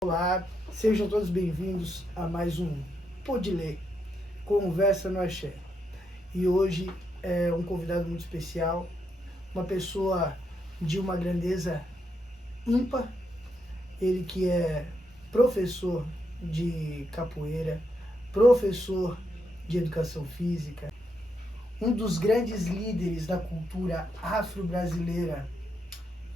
Olá, sejam todos bem-vindos a mais um Pode Ler, Conversa no Axé. E hoje é um convidado muito especial, uma pessoa de uma grandeza ímpar, ele que é professor de capoeira, professor de educação física, um dos grandes líderes da cultura afro-brasileira.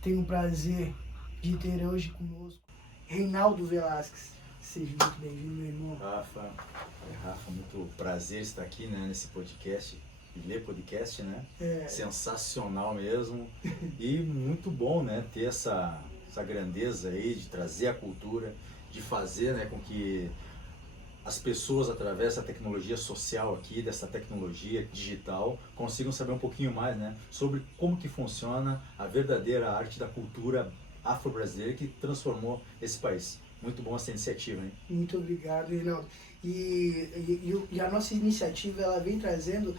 Tenho o prazer de ter hoje conosco Reinaldo Velasquez. Seja muito bem-vindo, meu irmão. Rafa, muito prazer estar aqui, né, nesse podcast, ler podcast, né? Sensacional mesmo. E muito bom, né, ter essa grandeza aí de trazer a cultura, de fazer, né, com que as pessoas, através da tecnologia social aqui, dessa tecnologia digital, consigam saber um pouquinho mais, né, sobre como que funciona a verdadeira arte da cultura afro-brasileira que transformou esse país. Muito bom essa iniciativa, hein? Muito obrigado, Reinaldo. E a nossa iniciativa, ela vem trazendo,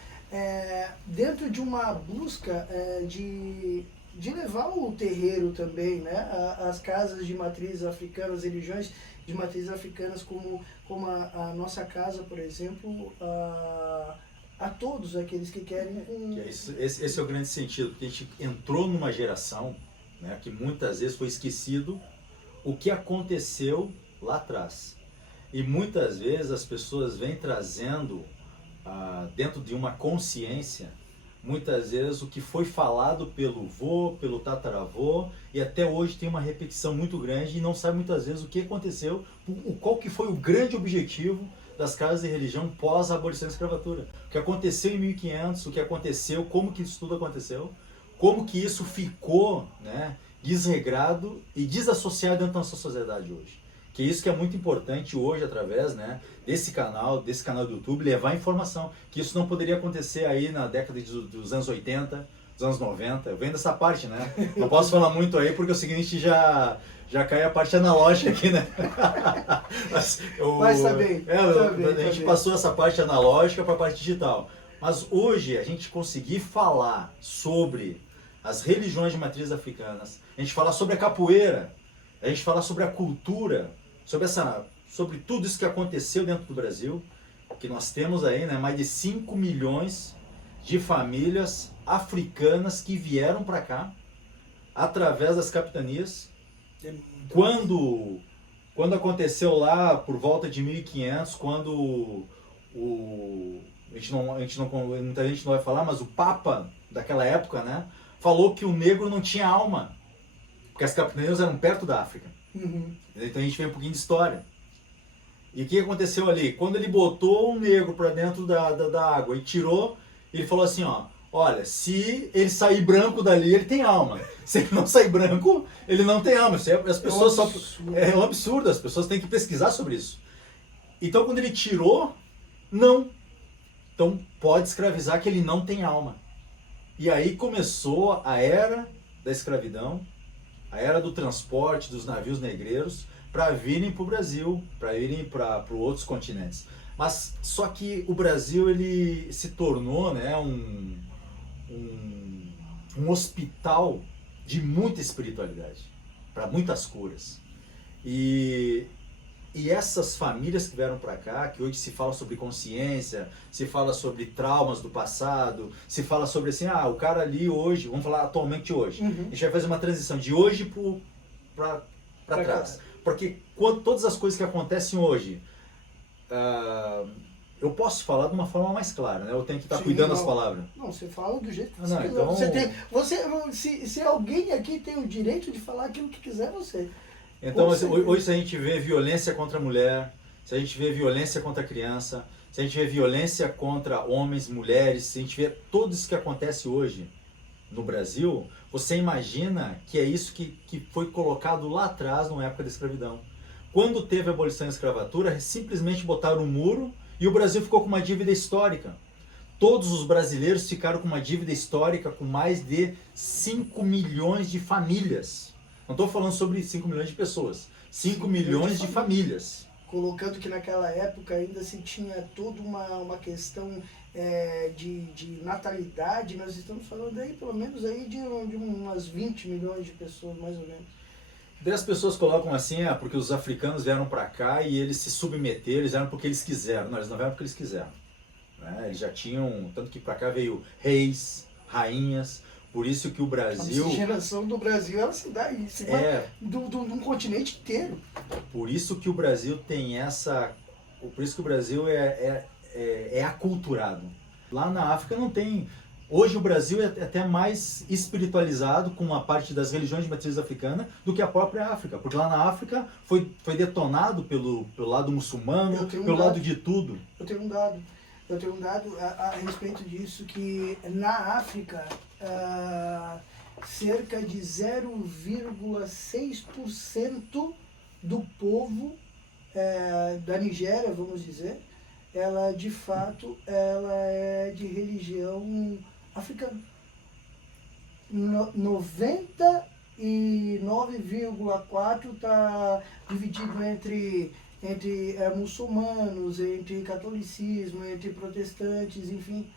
dentro de uma busca de levar o terreiro também, né? As casas de matriz africana, as religiões de matriz africanas, como a nossa casa, por exemplo, a todos aqueles que querem... Esse é o grande sentido, porque a gente entrou numa geração, né, que muitas vezes foi esquecido o que aconteceu lá atrás. E muitas vezes as pessoas vêm trazendo dentro de uma consciência, muitas vezes o que foi falado pelo vô, pelo tataravô, e até hoje tem uma repetição muito grande e não sabe muitas vezes o que aconteceu, qual que foi o grande objetivo das casas de religião pós a abolição da escravatura. O que aconteceu em 1500, o que aconteceu, como que isso tudo aconteceu, como que isso ficou, né, desregrado e desassociado dentro da nossa sociedade hoje. Que isso que é muito importante hoje, através, né, desse canal do YouTube, levar informação. Que isso não poderia acontecer aí na década dos anos 80, dos anos 90. Eu venho dessa parte, né? Não posso falar muito aí porque é o seguinte, já cai a parte analógica aqui, né? Mas tá bem. A gente passou essa parte analógica para a parte digital. Mas hoje a gente conseguir falar sobre as religiões de matriz africanas, a gente falar sobre a capoeira, a gente falar sobre a cultura, sobre tudo isso que aconteceu dentro do Brasil, que nós temos aí, né, mais de 5 milhões de famílias africanas que vieram para cá através das capitanias. Quando aconteceu lá por volta de 1500, quando muita gente não vai falar, mas o Papa daquela época, né, falou que o negro não tinha alma, porque as capitanias eram perto da África. Uhum. Então a gente vê um pouquinho de história. E o que aconteceu ali? Quando ele botou um negro para dentro da água e tirou, ele falou assim, ó, olha, se ele sair branco dali, ele tem alma. Se ele não sair branco, ele não tem alma. As pessoas é um absurdo, as pessoas têm que pesquisar sobre isso. Então quando ele tirou, não. Então pode escravizar que ele não tem alma. E aí começou a era da escravidão, a era do transporte dos navios negreiros para virem para o Brasil, para irem para outros continentes. Mas só que o Brasil ele se tornou, né, um hospital de muita espiritualidade, para muitas curas. E essas famílias que vieram para cá, que hoje se fala sobre consciência, se fala sobre traumas do passado, se fala sobre assim, o cara ali hoje, vamos falar atualmente hoje, a gente vai fazer uma transição de hoje para trás. Porque todas as coisas que acontecem hoje, eu posso falar de uma forma mais clara, né? Eu tenho que estar cuidando das palavas. Não, você fala do jeito que você quiser. Então... Se alguém aqui tem o direito de falar aquilo que quiser, você... Então, hoje se a gente vê violência contra a mulher, se a gente vê violência contra a criança, se a gente vê violência contra homens, mulheres, se a gente vê tudo isso que acontece hoje no Brasil, você imagina que é isso que foi colocado lá atrás, na época da escravidão. Quando teve a abolição da escravatura, simplesmente botaram um muro e o Brasil ficou com uma dívida histórica. Todos os brasileiros ficaram com uma dívida histórica com mais de 5 milhões de famílias. Não estou falando sobre 5 milhões de pessoas, 5 milhões de famílias. Colocando que naquela época ainda se tinha toda uma questão de natalidade, nós estamos falando aí pelo menos aí de umas 20 milhões de pessoas, mais ou menos. Daí as pessoas colocam assim, porque os africanos vieram para cá e eles se submeteram, eles vieram porque eles quiseram. Não, eles não vieram porque eles quiseram. Né? Eles já tinham, tanto que para cá veio reis, rainhas, por isso que o Brasil... A miscigenação do Brasil, ela se dá isso, de um continente inteiro. Por isso que o Brasil tem essa... Por isso que o Brasil é aculturado. Lá na África não tem... Hoje o Brasil é até mais espiritualizado com uma parte das religiões de matriz africana do que a própria África. Porque lá na África foi detonado pelo lado muçulmano, pelo lado de tudo. Eu tenho um dado a respeito disso, que na África cerca de 0,6% do povo da Nigéria, vamos dizer, ela de fato ela é de religião africana. 99,4% está dividido entre muçulmanos, entre catolicismo, entre protestantes, enfim.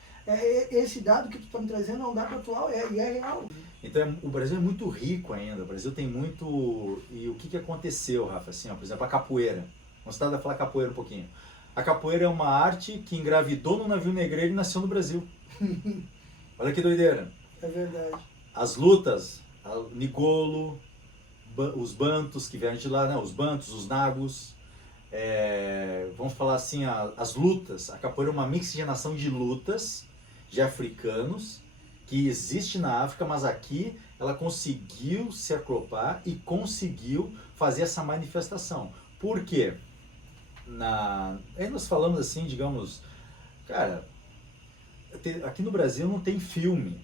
Esse dado que tu está me trazendo é um dado atual e é real. Então o Brasil é muito rico ainda, o Brasil tem muito... E o que aconteceu, Rafa? Assim, por exemplo, a capoeira. Vamos falar capoeira um pouquinho. A capoeira é uma arte que engravidou no navio negreiro e nasceu no Brasil. Olha que doideira. É verdade. As lutas, Nigolo, os bantos que vieram de lá, né? Os bantos, os nagos, vamos falar assim, as lutas. A capoeira é uma miscigenação de lutas de africanos que existe na África, mas aqui ela conseguiu se acoplar e conseguiu fazer essa manifestação. Por quê? Aí nós falamos assim, digamos, cara, aqui no Brasil não tem filme,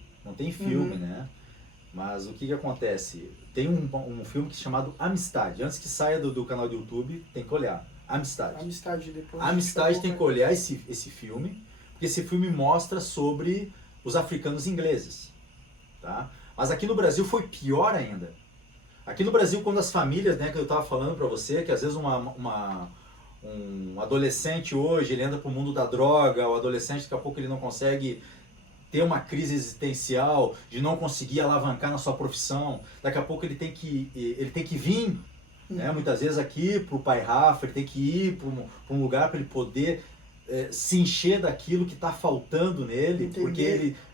né? Mas o que acontece? Tem um filme chamado Amistade. Antes que saia do canal do YouTube, tem que olhar. Amistade depois. Amistade tem que olhar esse filme, porque esse filme mostra sobre os africanos ingleses, tá? Mas aqui no Brasil foi pior ainda. Aqui no Brasil, quando as famílias, né, que eu estava falando para você, que às vezes um adolescente hoje, ele entra para o mundo da droga, o adolescente daqui a pouco ele não consegue ter uma crise existencial, de não conseguir alavancar na sua profissão, daqui a pouco ele tem que vir, né, muitas vezes aqui para o Pai Rafa, ele tem que ir para um lugar para ele poder se encher daquilo que está faltando nele,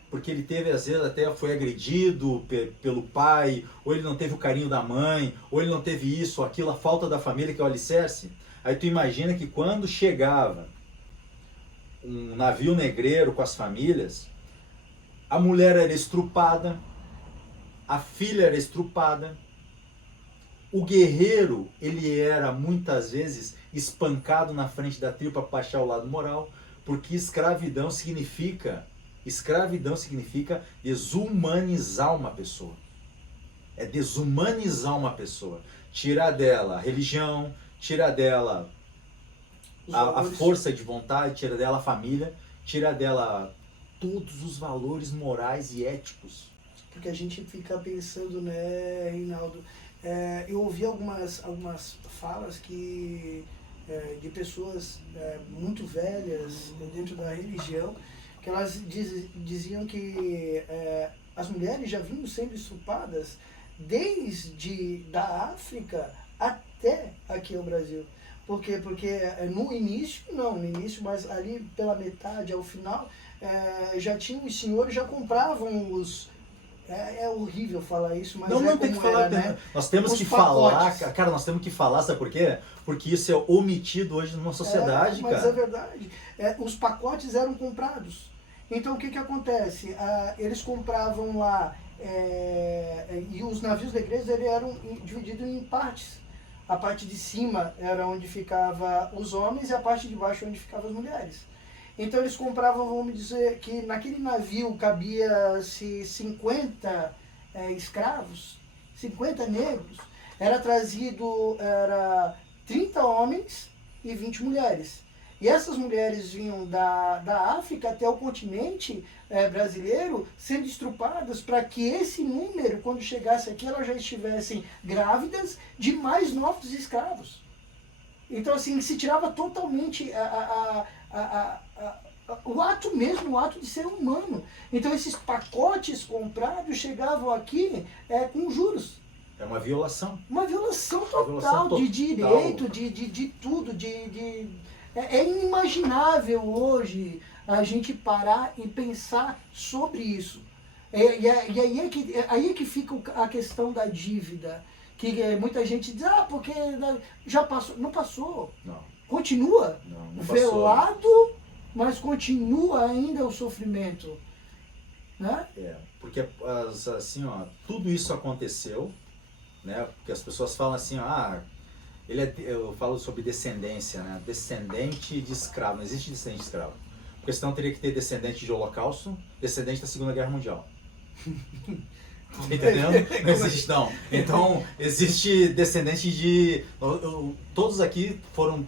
porque ele teve, às vezes, até foi agredido pelo pai, ou ele não teve o carinho da mãe, ou ele não teve isso, aquilo, a falta da família que é o alicerce. Aí tu imagina que quando chegava um navio negreiro com as famílias, a mulher era estrupada, a filha era estrupada, o guerreiro, ele era muitas vezes espancado na frente da tribo para baixar o lado moral, porque escravidão significa desumanizar uma pessoa. É desumanizar uma pessoa. Tirar dela a religião, tira dela a força de vontade, tira dela a família, tira dela todos os valores morais e éticos. Porque a gente fica pensando, né, Reinaldo, eu ouvi algumas falas de pessoas muito velhas dentro da religião, que elas diziam que as mulheres já vinham sendo estupradas desde da África até aqui ao Brasil. Por quê? Porque no início, mas ali pela metade, ao final, já tinham os senhores, já compravam os... É horrível falar isso, mas não tem que falar, né? Nós temos que falar, cara, nós temos que falar, sabe por quê? Porque isso é omitido hoje numa sociedade, mas cara. É verdade. Os pacotes eram comprados. Então o que acontece? Eles compravam lá, e os navios negreiros eram divididos em partes. A parte de cima era onde ficavam os homens e a parte de baixo onde ficavam as mulheres. Então eles compravam, vamos dizer, que naquele navio cabia-se 50 escravos, 50 negros. Era 30 homens e 20 mulheres. E essas mulheres vinham da África até o continente brasileiro sendo estrupadas para que esse número, quando chegasse aqui, elas já estivessem grávidas de mais novos escravos. Então, assim, se tirava totalmente o ato mesmo, o ato de ser humano. Então esses pacotes comprados chegavam aqui com juros. É uma violação. Uma violação total, violação de total. direito, de tudo. É inimaginável hoje a gente parar e pensar sobre isso. E aí é que fica a questão da dívida. Que muita gente diz, porque já passou. Não passou. Não. Continua Não velado, mas continua ainda o sofrimento. Né? Porque assim, tudo isso aconteceu, né? Porque as pessoas falam assim, eu falo sobre descendência, né? Descendente de escravo, não existe descendente de escravo. Porque senão teria que ter descendente de Holocausto, descendente da Segunda Guerra Mundial. Entendendo? Não existe, não. Então, existe descendente de... todos aqui foram...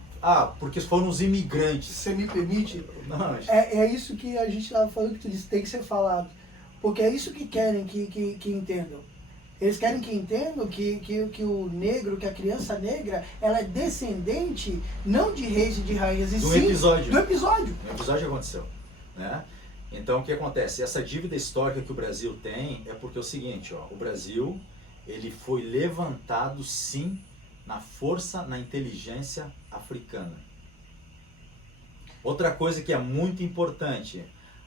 porque foram os imigrantes. Você me permite? Não, é isso que a gente estava falando, que tu disse, tem que ser falado. Porque é isso que querem que entendam. Eles querem que entendam que o negro, que a criança negra, ela é descendente não de reis e de rainhas, e do sim episódio. do episódio. O episódio aconteceu, né? Então, o que acontece? Essa dívida histórica que o Brasil tem é porque é o seguinte, o Brasil, ele foi levantado, sim, na força, na inteligência africana. Outra coisa que é muito importante,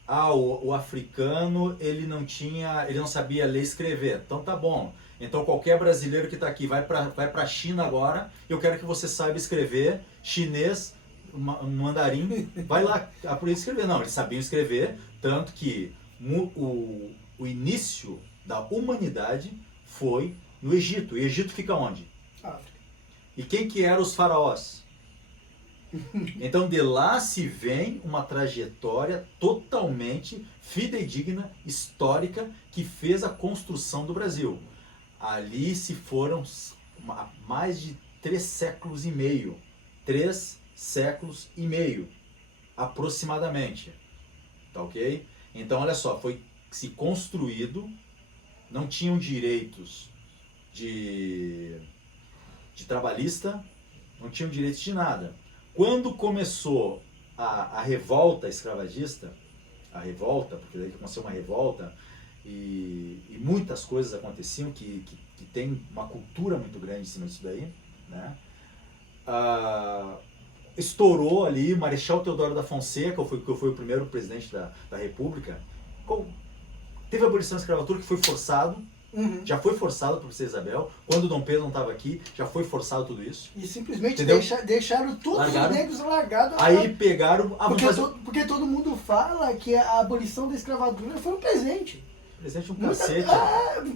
o africano, ele não sabia ler e escrever. Então tá bom. Então qualquer brasileiro que está aqui vai para a China agora, eu quero que você saiba escrever chinês, mandarim, vai lá aprender a escrever. Não, eles sabiam escrever, tanto que o início da humanidade foi no Egito. E o Egito fica onde? África. E quem que eram os faraós? Então de lá se vem uma trajetória totalmente fidedigna, histórica, que fez a construção do Brasil. Ali se foram mais de 3 séculos e meio. 3 séculos e meio, aproximadamente. Tá ok? Então olha só, foi se construído, não tinham direitos de trabalhista, não tinham direitos de nada. Quando começou a revolta escravagista, porque daí aconteceu uma revolta e muitas coisas aconteciam que tem uma cultura muito grande em cima disso daí, né? Estourou ali, Marechal Deodoro da Fonseca, que foi o primeiro presidente da República, teve a abolição da escravatura, que foi forçado. Já foi forçado por Princesa Isabel. Quando Dom Pedro não estava aqui, já foi forçado tudo isso. E simplesmente deixaram todos Largaram. os negros largados. Aí pegaram... Porque todo mundo fala que a abolição da escravatura foi um presente. Presente um cacete.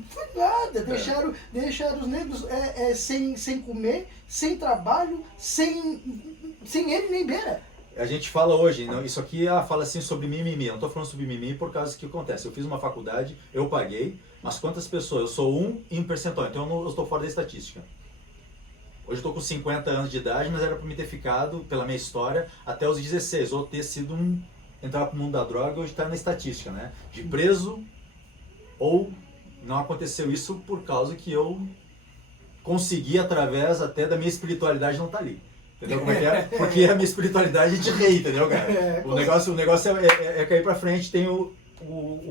Foi nada. Deixaram os negros sem comer, sem trabalho, sem ele nem beira. A gente fala hoje, não, isso aqui fala assim sobre mimimi. Eu não estou falando sobre mimimi por causa que acontece. Eu fiz uma faculdade, eu paguei, mas quantas pessoas? Eu sou 1 em percentual, então eu estou fora da estatística. Hoje eu estou com 50 anos de idade, mas era para me ter ficado, pela minha história, até os 16, ou ter sido entrar para o mundo da droga, hoje está na estatística, né? De preso, ou não aconteceu isso por causa que eu consegui, através até da minha espiritualidade, não estar ali. Entendeu como é que é? Porque a minha espiritualidade é de rei, entendeu, cara? O negócio é cair pra frente, tem o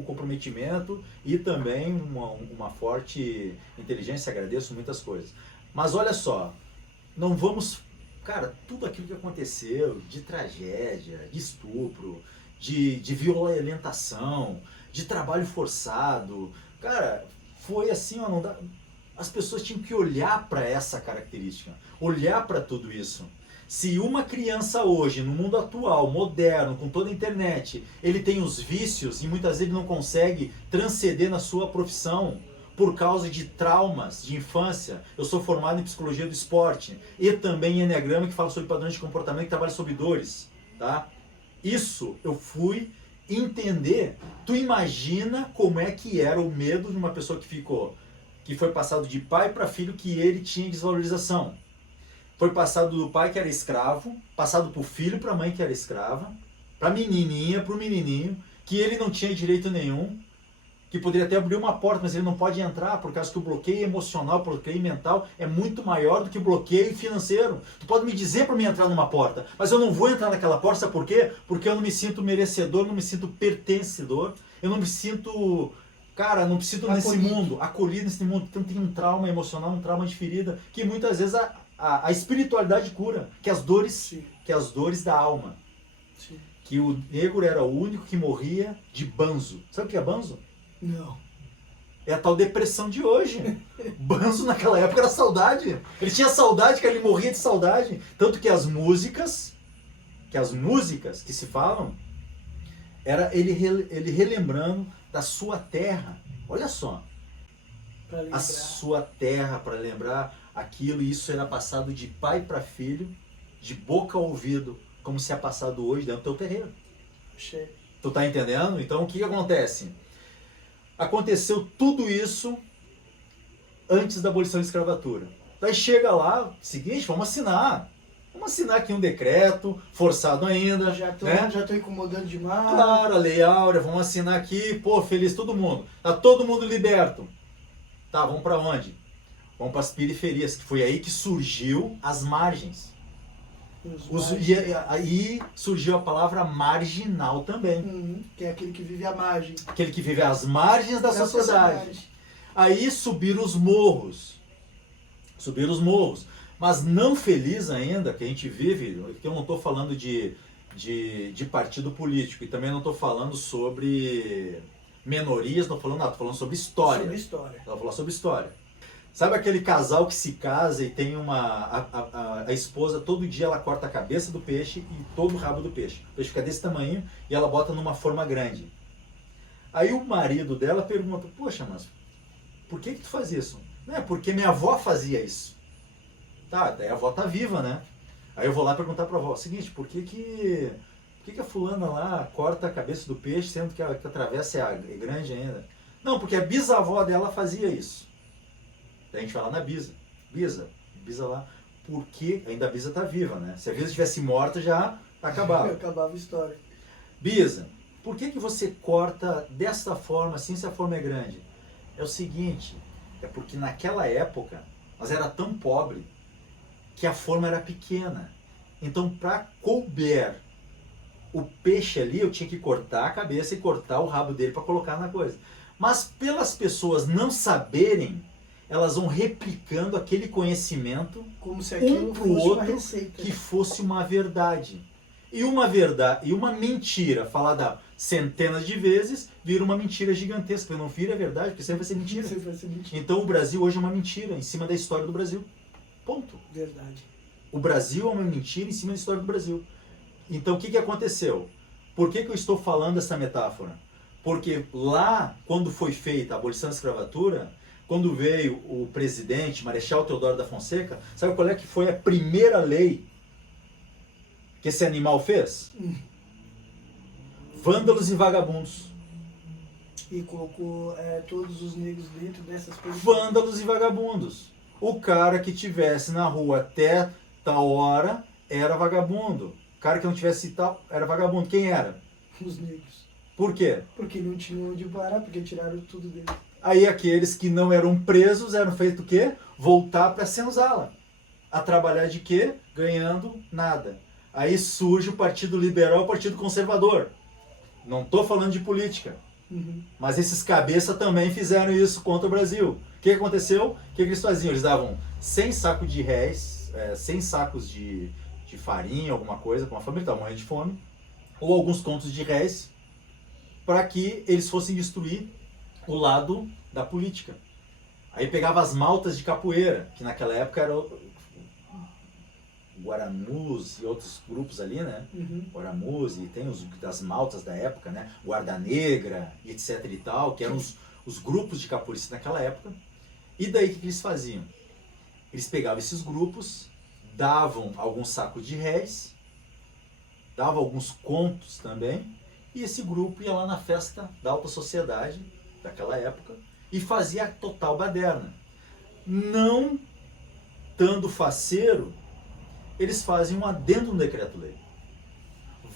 comprometimento e também uma forte inteligência, agradeço muitas coisas. Mas olha só, não vamos... Cara, tudo aquilo que aconteceu, de tragédia, de estupro, de violentação, de trabalho forçado, cara, foi assim, não dá... As pessoas tinham que olhar para essa característica, olhar para tudo isso. Se uma criança hoje, no mundo atual, moderno, com toda a internet, ele tem os vícios e muitas vezes ele não consegue transcender na sua profissão por causa de traumas de infância. Eu sou formado em psicologia do esporte e também em enneagrama, que fala sobre padrões de comportamento, que trabalha sobre dores, tá? Isso eu fui entender. Tu imagina como é que era o medo de uma pessoa que foi passado de pai para filho, que ele tinha desvalorização. Foi passado do pai que era escravo, passado para o filho, para a mãe que era escrava, para a menininha, para o menininho, que ele não tinha direito nenhum. que poderia até abrir uma porta, mas ele não pode entrar por causa que o bloqueio emocional, o bloqueio mental é muito maior do que o bloqueio financeiro. Tu pode me dizer para mim entrar numa porta, mas eu não vou entrar naquela porta, sabe por quê? Porque eu não me sinto merecedor, não me sinto pertencedor, eu não me sinto, cara, não me sinto nesse mundo, acolhido nesse mundo. Então tem um trauma emocional, um trauma de ferida, que muitas vezes a espiritualidade cura, que as dores, Sim. que as dores da alma. Sim. Que o negro era o único que morria de banzo. Sabe o que é banzo? Não. É a tal depressão de hoje. Banzo naquela época era saudade. Ele tinha saudade, que ele morria de saudade. Tanto que as músicas que se falam, era ele relembrando da sua terra. Olha só. A sua terra, para lembrar aquilo, e isso era passado de pai para filho, de boca a ouvido, como se é passado hoje dentro do teu terreiro. Achei. Tu tá entendendo? Então o que acontece? Aconteceu tudo isso antes da abolição da escravatura. Daí chega lá, seguinte, vamos assinar. Vamos assinar aqui um decreto, forçado ainda. Já né? tô incomodando demais. Claro, a Lei Áurea, vamos assinar aqui, pô, feliz todo mundo. Tá todo mundo liberto. Tá, vamos para onde? Vamos para as periferias, que foi aí que surgiu as margens. E aí surgiu a palavra marginal também. Que é aquele que vive à margem. Aquele que vive às margens da sociedade. Aí subiram os morros. Mas não feliz ainda, que a gente vive, que eu não estou falando de partido político, e também não estou falando sobre minorias, não estou falando nada, estou falando sobre história. Vou falar sobre história. Sabe aquele casal que se casa e tem a esposa, todo dia ela corta a cabeça do peixe e todo o rabo do peixe. O peixe fica desse tamanho e ela bota numa forma grande. Aí o marido dela pergunta, poxa, mas por que tu faz isso? Não é porque minha avó fazia isso. Tá, daí a avó tá viva, né? Aí eu vou lá perguntar pra avó, seguinte, por que a fulana lá corta a cabeça do peixe, sendo que a travessa é grande ainda? Não, porque a bisavó dela fazia isso. Daí a gente vai lá na Bisa lá, porque ainda a Bisa tá viva, né? Se a Bisa estivesse morta, já acabava. Acabava a história. Bisa, por que você corta dessa forma, assim, se a forma é grande? É o seguinte, é porque naquela época, nós era tão pobre que a forma era pequena. Então, para couber o peixe ali, eu tinha que cortar a cabeça e cortar o rabo dele para colocar na coisa. Mas pelas pessoas não saberem, elas vão replicando aquele conhecimento como se aquilo pro fosse outro uma receita. Que fosse uma verdade. E uma mentira falada centenas de vezes vira uma mentira gigantesca. Não vira verdade, porque sempre vai ser mentira. Sempre vai ser mentira. Então o Brasil hoje é uma mentira em cima da história do Brasil. Ponto. Verdade. O Brasil é uma mentira em cima da história do Brasil. Então o que aconteceu? Por que eu estou falando essa metáfora? Porque lá, quando foi feita a abolição da escravatura, quando veio o presidente, Marechal Deodoro da Fonseca, sabe qual é que foi a primeira lei que esse animal fez? Vândalos e vagabundos. E colocou todos os negros dentro dessas coisas. Vândalos e vagabundos. O cara que tivesse na rua até tal hora era vagabundo. O cara que não tivesse tal era vagabundo. Quem era? Os negros. Por quê? Porque não tinham onde parar, porque tiraram tudo dele. Aí aqueles que não eram presos eram feitos o quê? Voltar para a senzala. A trabalhar de quê? Ganhando nada. Aí surge o Partido Liberal e o Partido Conservador. Não estou falando de política. Mas esses cabeças também fizeram isso contra o Brasil. O que aconteceu? O que eles faziam? Eles davam 100 sacos de réis, 100 sacos de farinha, alguma coisa, para uma família que estava morrendo de fome, ou alguns contos de réis, para que eles fossem destruir o lado da política. Aí pegava as maltas de capoeira, que naquela época eram Guaranus e outros grupos ali, né? Guaranus, e tem das maltas da época, né? Guarda Negra, e etc e tal, que eram os grupos de capoeiristas naquela época. E daí o que eles faziam? Eles pegavam esses grupos, davam alguns sacos de réis, davam alguns contos também, e esse grupo ia lá na festa da alta sociedade daquela época e fazia a total baderna. Não estando faceiro, eles fazem um adendo no decreto-lei.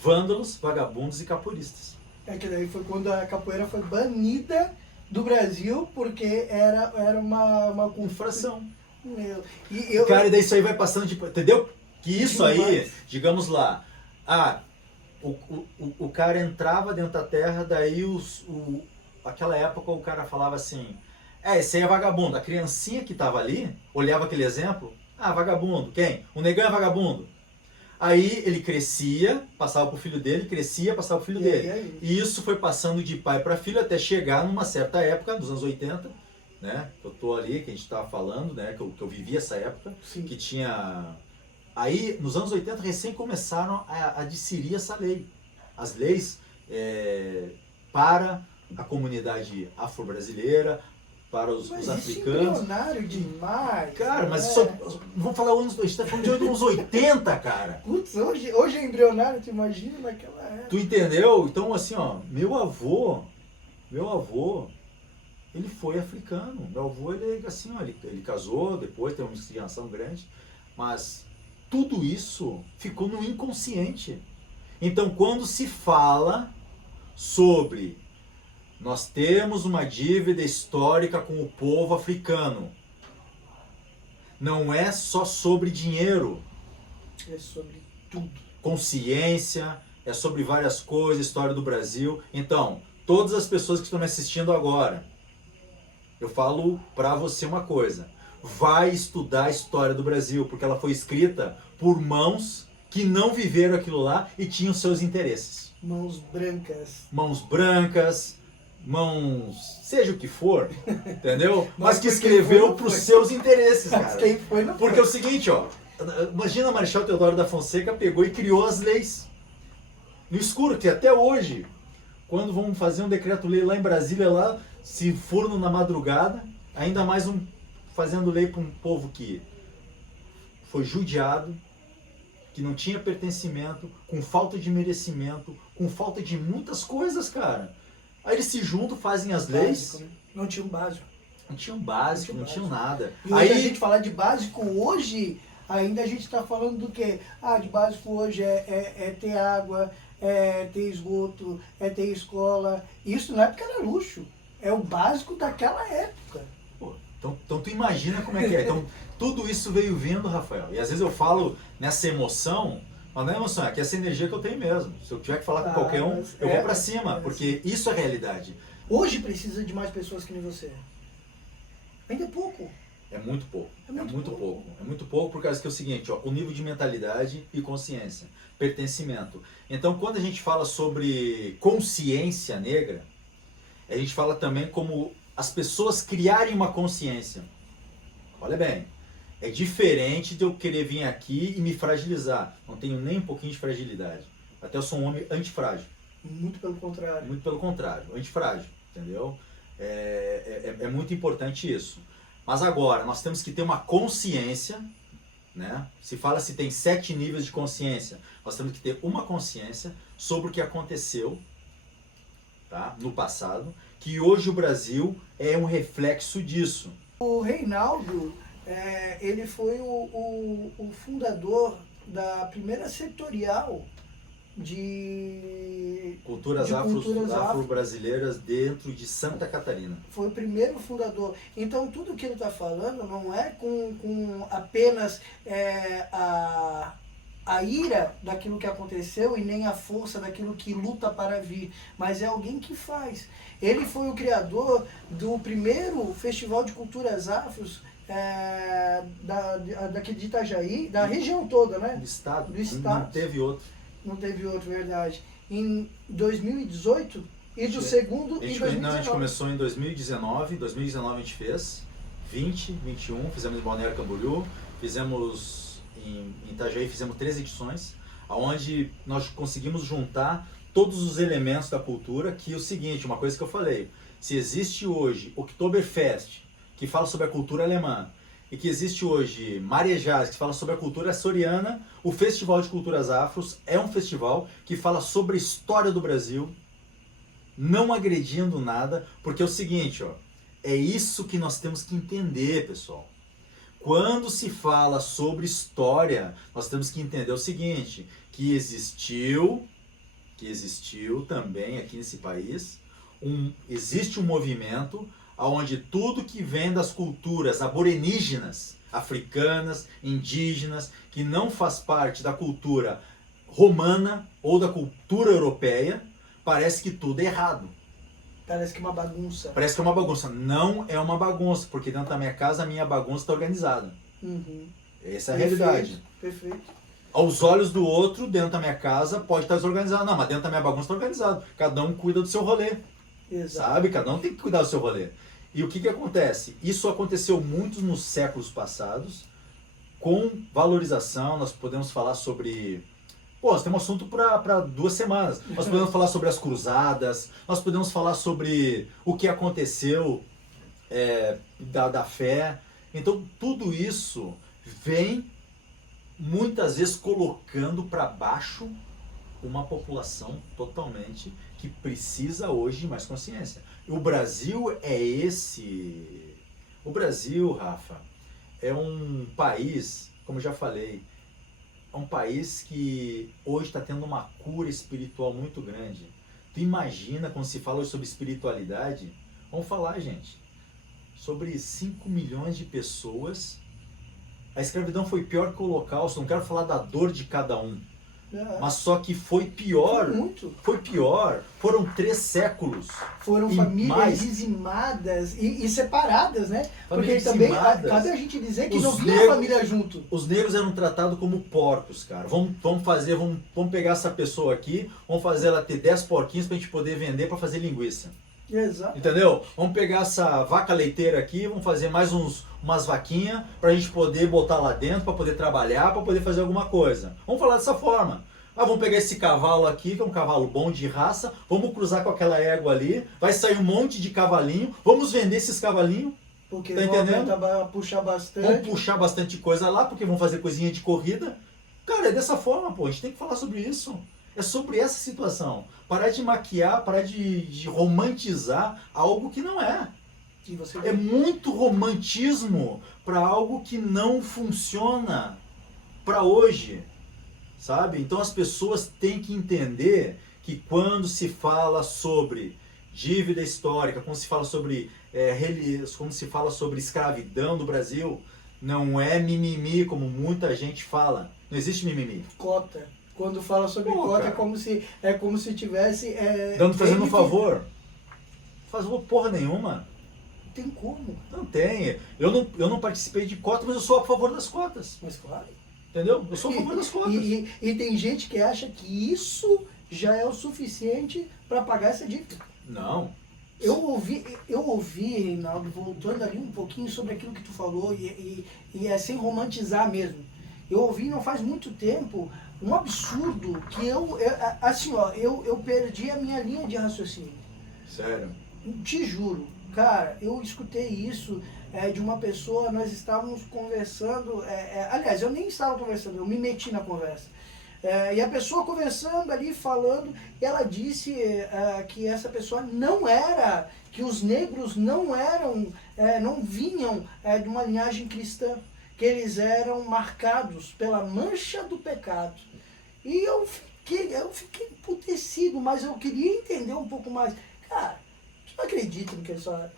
Vândalos, vagabundos e capoeiristas. É que daí foi quando a capoeira foi banida do Brasil, porque era uma Infração. Meu. Cara, e daí isso aí vai passando de... Entendeu? Que isso aí, digamos lá, o cara entrava dentro da terra, daí aquela época o cara falava assim, esse aí é vagabundo. A criancinha que tava ali, olhava aquele exemplo, vagabundo, quem? O negão é vagabundo. Aí ele crescia, passava pro filho dele, crescia, passava pro filho dele. E isso foi passando de pai para filho até chegar numa certa época, dos anos 80, né? Que eu tô ali, que a gente tava falando, né? Que eu vivi essa época, sim, que tinha... Aí, nos anos 80, recém começaram a discernir essa lei. As leis para a comunidade afro-brasileira, para os africanos. Isso é embrionário demais. Cara, mas só, vamos falar anos, a gente tá falando de anos 80, cara. Putz, hoje é embrionário, tu imagina naquela época. Tu entendeu? Então, assim, ó, meu avô, ele foi africano. Meu avô, ele assim, ó, ele casou, depois teve uma miscigenação grande, mas tudo isso ficou no inconsciente. Então, quando se fala sobre nós temos uma dívida histórica com o povo africano, não é só sobre dinheiro. É sobre tudo. Consciência, é sobre várias coisas, história do Brasil. Então, todas as pessoas que estão me assistindo agora, eu falo pra você uma coisa. Vai estudar a história do Brasil, porque ela foi escrita por mãos que não viveram aquilo lá e tinham seus interesses. Mãos brancas. Mãos brancas, mãos, seja o que for, entendeu? Mas que escreveu para os seus interesses, cara. Quem foi, não foi. Porque é o seguinte, ó, imagina Marechal Deodoro da Fonseca pegou e criou as leis no escuro, que até hoje, quando vão fazer um decreto-lei lá em Brasília, lá, se for na madrugada, ainda mais fazendo lei para um povo que foi judiado, que não tinha pertencimento, com falta de merecimento, com falta de muitas coisas, cara. Aí eles se juntam, fazem as leis. Básico, né? Não tinha um básico. Não tinha um básico, não tinha nada. E hoje a gente falar de básico, hoje ainda a gente está falando do quê? De básico hoje é ter água, é ter esgoto, é ter escola. Isso na época era luxo. É o básico daquela época. Pô, então tu imagina como é que é. Então tudo isso veio vindo, Rafael. E às vezes eu falo nessa emoção, mas não é emoção, é que essa energia que eu tenho mesmo. Se eu tiver que falar com qualquer um, eu vou pra cima, porque isso é realidade. Hoje precisa de mais pessoas que nem você. Ainda é pouco. É muito pouco. É muito pouco. É muito pouco por causa que é o seguinte, ó, o nível de mentalidade e consciência, pertencimento. Então, quando a gente fala sobre consciência negra, a gente fala também como as pessoas criarem uma consciência. Olha bem, é diferente de eu querer vir aqui e me fragilizar. Não tenho nem um pouquinho de fragilidade. Até eu sou um homem antifrágil. Muito pelo contrário. Muito pelo contrário, antifrágil, entendeu? É muito importante isso. Mas agora, nós temos que ter uma consciência, né? Se fala se tem 7 níveis de consciência, nós temos que ter uma consciência sobre o que aconteceu, tá? No passado, que hoje o Brasil é um reflexo disso. O Reinaldo, ele foi o fundador da primeira setorial de culturas afro-brasileiras dentro de Santa Catarina. Foi o primeiro fundador. Então tudo que ele está falando não é com apenas a ira daquilo que aconteceu e nem a força daquilo que luta para vir, mas é alguém que faz. Ele foi o criador do primeiro Festival de Culturas Afros daqui de Itajaí, da região toda, né? Do estado. Não teve outro. Não teve outro, verdade. Em 2018 e do segundo em 2019. Não, a gente começou em 2019. 2019 a gente fez. 20, 21, fizemos em Balneário Camboriú. Fizemos em Itajaí, fizemos 3 edições. Onde nós conseguimos juntar todos os elementos da cultura. Que é o seguinte, uma coisa que eu falei. Se existe hoje Oktoberfest, que fala sobre a cultura alemã, e que existe hoje Marejás, que fala sobre a cultura açoriana, o Festival de Culturas Afros é um festival que fala sobre a história do Brasil, não agredindo nada, porque é o seguinte, ó, é isso que nós temos que entender, pessoal. Quando se fala sobre história, nós temos que entender o seguinte, que existiu também aqui nesse país existe um movimento onde tudo que vem das culturas aborígenas, africanas, indígenas, que não faz parte da cultura romana ou da cultura europeia, parece que tudo é errado. Parece que é uma bagunça. Parece que é uma bagunça. Não é uma bagunça, porque dentro da minha casa a minha bagunça está organizada. Uhum. Essa é a realidade. Perfeito. Aos olhos do outro, dentro da minha casa, pode estar desorganizado. Não, mas dentro da minha bagunça está organizado. Cada um cuida do seu rolê. Exato. Sabe? Cada um tem que cuidar do seu rolê. E o que acontece? Isso aconteceu muito nos séculos passados, com valorização. Nós podemos falar sobre... Pô, nós temos um assunto para 2 semanas. Nós podemos falar sobre as cruzadas, nós podemos falar sobre o que aconteceu da fé. Então, tudo isso vem, muitas vezes, colocando para baixo uma população totalmente que precisa hoje de mais consciência. O Brasil é esse... O Brasil, Rafa, é um país, como eu já falei, é um país que hoje está tendo uma cura espiritual muito grande. Tu imagina quando se fala sobre espiritualidade, vamos falar, gente, sobre 5 milhões de pessoas. A escravidão foi pior que o Holocausto, não quero falar da dor de cada um, mas só que foi pior. Foi muito. Foi pior. Foram 3 séculos. Foram e famílias mais, dizimadas e separadas, né? famílias Porque também dizimadas. cabe a gente dizer que Os não vinha a negros- família junto. Os negros eram tratados como porcos, cara. Vamos pegar essa pessoa aqui, vamos fazer ela ter 10 porquinhos pra gente poder vender pra fazer linguiça. Exato. Entendeu? Vamos pegar essa vaca leiteira aqui, vamos fazer mais umas vaquinhas pra gente poder botar lá dentro, pra poder trabalhar, pra poder fazer alguma coisa. Vamos falar dessa forma. Vamos pegar esse cavalo aqui, que é um cavalo bom de raça, vamos cruzar com aquela égua ali, vai sair um monte de cavalinho, vamos vender esses cavalinhos, Porque tá vão entendendo? puxar bastante. Vamos puxar bastante coisa lá, porque vão fazer coisinha de corrida. Cara, é dessa forma, pô, a gente tem que falar sobre isso. É sobre essa situação. Parar de maquiar, parar de romantizar algo que não é. E você É muito romantismo para algo que não funciona para hoje, sabe? Então as pessoas têm que entender que quando se fala sobre dívida histórica, quando se fala sobre quando se fala sobre escravidão do Brasil, não é mimimi como muita gente fala. Não existe mimimi. cota. Quando fala sobre Pô, cota, cara. é como se tivesse... Fazendo um ele- favor. Favor porra nenhuma. Tem como. Não tem. Eu não participei de cota, mas eu sou a favor das cotas. Mas claro. Entendeu? Eu sou a favor das cotas. E tem gente que acha que isso já é o suficiente para pagar essa dívida. Não. Eu ouvi, Reinaldo, voltando ali um pouquinho sobre aquilo que tu falou, e é sem romantizar mesmo. Eu ouvi não faz muito tempo um absurdo que eu perdi a minha linha de raciocínio. Sério. Te juro, cara, eu escutei isso de uma pessoa, nós estávamos conversando, aliás, eu nem estava conversando, eu me meti na conversa. E a pessoa conversando ali, falando, ela disse que essa pessoa não era, que os negros não eram, não vinham de uma linhagem cristã, que eles eram marcados pela mancha do pecado. E eu fiquei emputecido, mas eu queria entender um pouco mais. Cara, tu não acredita no que eles falaram?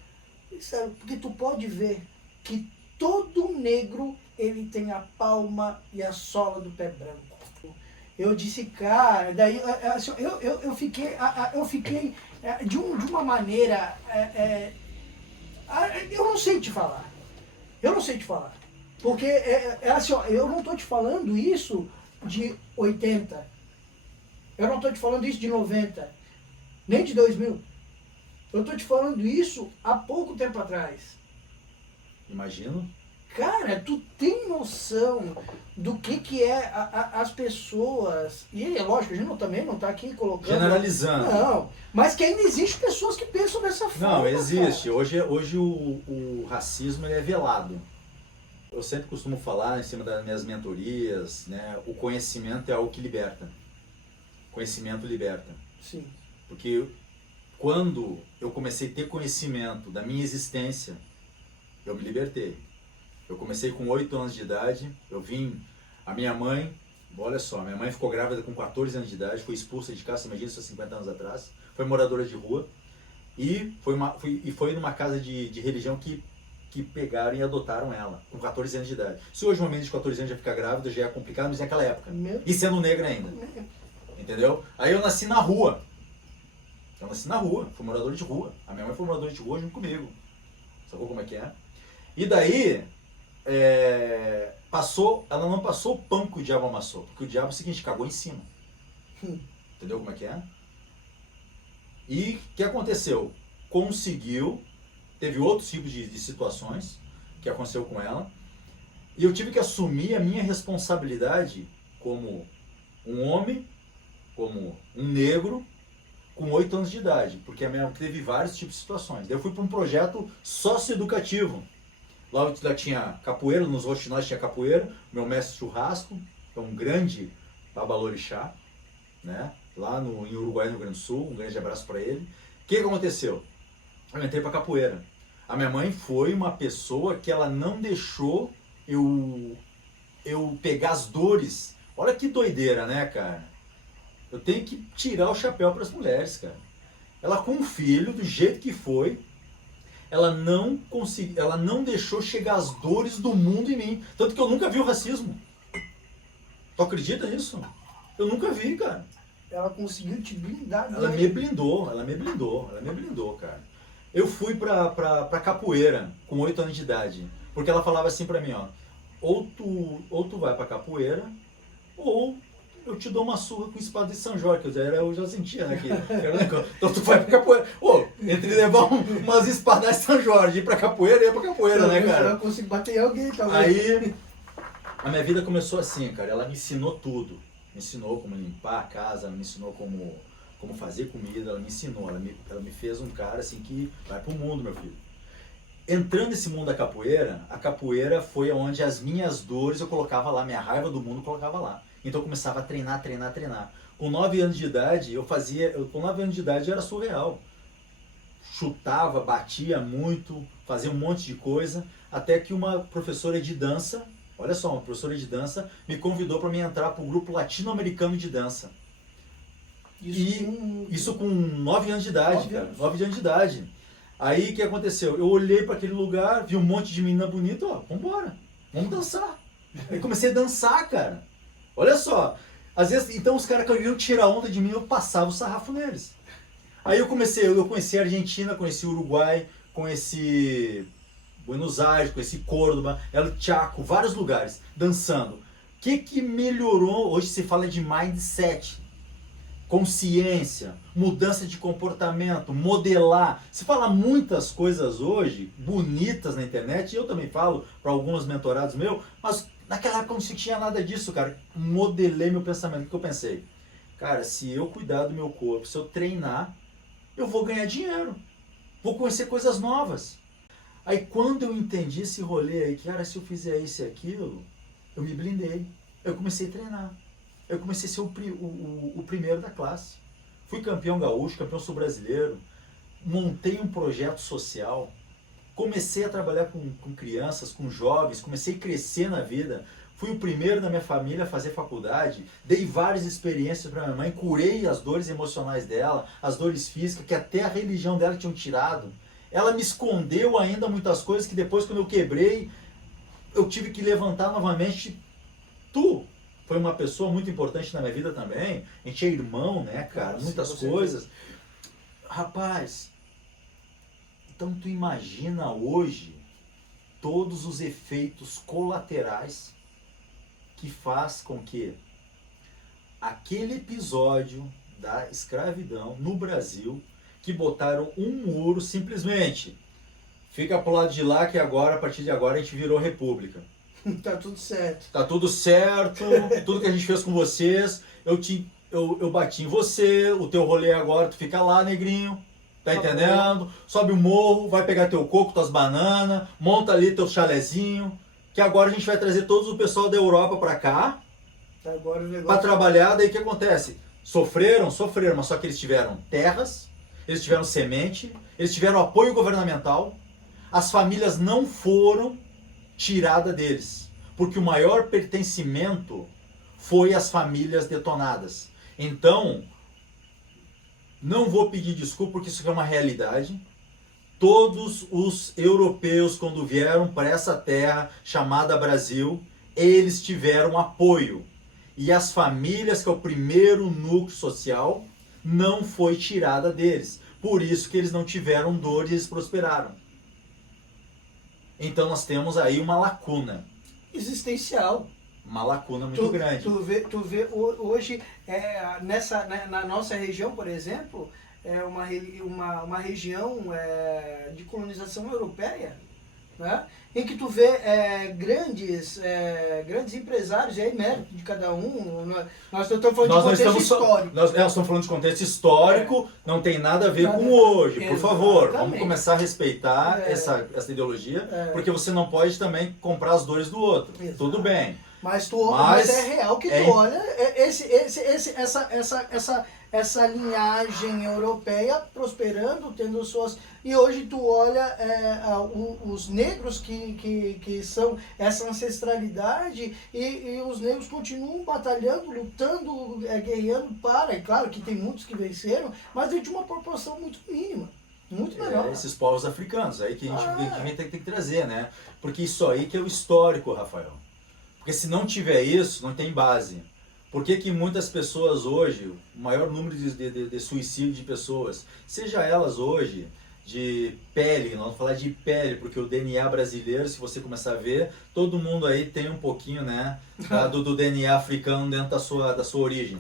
Sério, porque tu pode ver que todo negro, ele tem a palma e a sola do pé branco. Eu disse, cara, daí assim, eu fiquei de uma maneira, eu não sei te falar. Eu não sei te falar. Porque assim, ó, eu não estou te falando isso de 80. Eu não estou te falando isso de 90. Nem de 2000. Eu estou te falando isso há pouco tempo atrás. Imagino. Cara, tu tem noção do que é as pessoas... E é lógico, a gente também não está aqui colocando... Generalizando. Não, mas que ainda existem pessoas que pensam dessa forma. Não, existe. Cara. Hoje o racismo ele é velado. Eu sempre costumo falar em cima das minhas mentorias, né? O conhecimento é algo que liberta. Conhecimento liberta. Sim. Porque quando eu comecei a ter conhecimento da minha existência, eu me libertei. Eu comecei com 8 anos de idade, a minha mãe, olha só, minha mãe ficou grávida com 14 anos de idade, foi expulsa de casa, imagina isso há 50 anos atrás, foi moradora de rua. E foi numa casa de religião que pegaram e adotaram ela, com 14 anos de idade. Se hoje uma menina de 14 anos já fica grávida, já é complicado, mas naquela época. E sendo negra ainda. Entendeu? Aí eu nasci na rua. Fui morador de rua. A minha mãe foi moradora de rua junto comigo. Sacou como é que é? E daí, ela não passou o pão que o diabo amassou. Porque o diabo é o seguinte, cagou em cima. Entendeu como é que é? E o que aconteceu? Teve outros tipos de situações que aconteceu com ela. E eu tive que assumir a minha responsabilidade como um homem, como um negro, com 8 anos de idade. Porque a minha teve vários tipos de situações. Daí eu fui para um projeto socioeducativo. Lá tinha capoeira, nos roxinóis tinha capoeira. Meu mestre churrasco, que é um grande babalorixá, né? Lá em Uruguai, no Rio Grande do Sul. Um grande abraço para ele. O que aconteceu? Eu entrei para capoeira. A minha mãe foi uma pessoa que ela não deixou eu pegar as dores. Olha que doideira, né, cara? Eu tenho que tirar o chapéu para as mulheres, cara. Ela com um filho, do jeito que foi, ela não deixou chegar as dores do mundo em mim. Tanto que eu nunca vi o racismo. Tu acredita nisso? Eu nunca vi, cara. Ela conseguiu te blindar. Ela me blindou, cara. Eu fui pra capoeira com 8 anos de idade. Porque ela falava assim pra mim, ó. Ou tu vai pra capoeira, ou eu te dou uma surra com espada de São Jorge. Eu já sentia, né? Então tu vai pra capoeira. Entre levar umas espadas de São Jorge e ir pra capoeira, ia pra capoeira, né, cara? Eu consigo bater em alguém, talvez. Aí, a minha vida começou assim, cara. Ela me ensinou tudo. Me ensinou como limpar a casa, ela me ensinou como fazer comida, ela me ensinou. Ela me fez um cara assim que vai pro mundo, meu filho. Entrando nesse mundo da capoeira, a capoeira foi onde as minhas dores eu colocava lá, minha raiva do mundo eu colocava lá. Então eu começava a treinar. Com 9 anos de idade, com 9 anos de idade eu era surreal. Chutava, batia muito, fazia um monte de coisa, até que uma professora de dança, olha só, uma professora de dança me convidou para me entrar para o grupo latino-americano de dança. Isso com 9 anos de idade, cara. 9 anos de idade. Aí o que aconteceu? Eu olhei para aquele lugar, vi um monte de menina bonita, vambora, vamos dançar. Aí comecei a dançar, cara. Olha só, às vezes, então os caras queriam tirar onda de mim, eu passava o sarrafo neles. Aí eu conheci a Argentina, conheci o Uruguai, conheci Buenos Aires, conheci Córdoba, El Chaco, vários lugares, dançando. O que melhorou? Hoje se fala de mindset. Consciência, mudança de comportamento, modelar. Se fala muitas coisas hoje, bonitas na internet, e eu também falo para alguns mentorados meus, mas naquela época não se tinha nada disso, cara. Modelei meu pensamento. O que eu pensei? Cara, se eu cuidar do meu corpo, se eu treinar, eu vou ganhar dinheiro. Vou conhecer coisas novas. Aí quando eu entendi esse rolê aí, cara, se eu fizer isso e aquilo, eu me blindei. Eu comecei a treinar. Eu comecei a ser o primeiro da classe. Fui campeão gaúcho, campeão sul-brasileiro. Montei um projeto social. Comecei a trabalhar com crianças, com jovens. Comecei a crescer na vida. Fui o primeiro da minha família a fazer faculdade. Dei várias experiências para minha mãe. Curei as dores emocionais dela, as dores físicas, que até a religião dela tinham tirado. Ela me escondeu ainda muitas coisas que depois, quando eu quebrei, eu tive que levantar novamente. Tu foi uma pessoa muito importante na minha vida também. A gente é irmão, né, cara? Muitas coisas. Rapaz, então tu imagina hoje todos os efeitos colaterais que faz com que aquele episódio da escravidão no Brasil, que botaram um muro simplesmente, fica pro lado de lá que agora, a partir de agora, a gente virou república. Tá tudo certo. Tá tudo certo, tudo que a gente fez com vocês, eu bati em você, o teu rolê agora, tu fica lá, negrinho, tá entendendo? Sobe o morro, vai pegar teu coco, tuas bananas, monta ali teu chalezinho, que agora a gente vai trazer todo o pessoal da Europa pra cá, pra trabalhar. Daí o que acontece? Sofreram, mas só que eles tiveram terras, eles tiveram semente, eles tiveram apoio governamental, as famílias não foram tiradas deles, porque o maior pertencimento foi as famílias detonadas. Então, Não vou pedir desculpa porque isso aqui é uma realidade. Todos os europeus, quando vieram para essa terra chamada Brasil, eles tiveram apoio. E as famílias, que é o primeiro núcleo social, não foi tirada deles. Por isso que eles não tiveram dor e eles prosperaram. Então nós temos aí uma lacuna. Existencial. Uma lacuna muito grande. Tu vê hoje, na nossa região, por exemplo, é uma região de colonização europeia, né? Em que tu vê grandes empresários, e aí mérito de cada um. Nós estamos falando de contexto histórico. Nós estamos falando de contexto histórico, não tem nada a ver com hoje. Por favor, vamos começar a respeitar essa ideologia, porque você não pode também comprar as dores do outro. Exato. Tudo bem. Mas é real que tu olha essa linhagem europeia prosperando, tendo suas... E hoje tu olha os negros que são essa ancestralidade e os negros continuam batalhando, lutando, guerreando para... E claro que tem muitos que venceram, mas é de uma proporção muito mínima. Muito melhor. Esses povos africanos aí que a gente tem que trazer, né? Porque isso aí que é o histórico, Rafael. Porque se não tiver isso, não tem base. Por que que muitas pessoas hoje, o maior número de suicídio de pessoas, seja elas hoje de pele, nós vamos falar de pele, porque o DNA brasileiro, se você começar a ver, todo mundo aí tem um pouquinho, né, do DNA africano dentro da sua origem.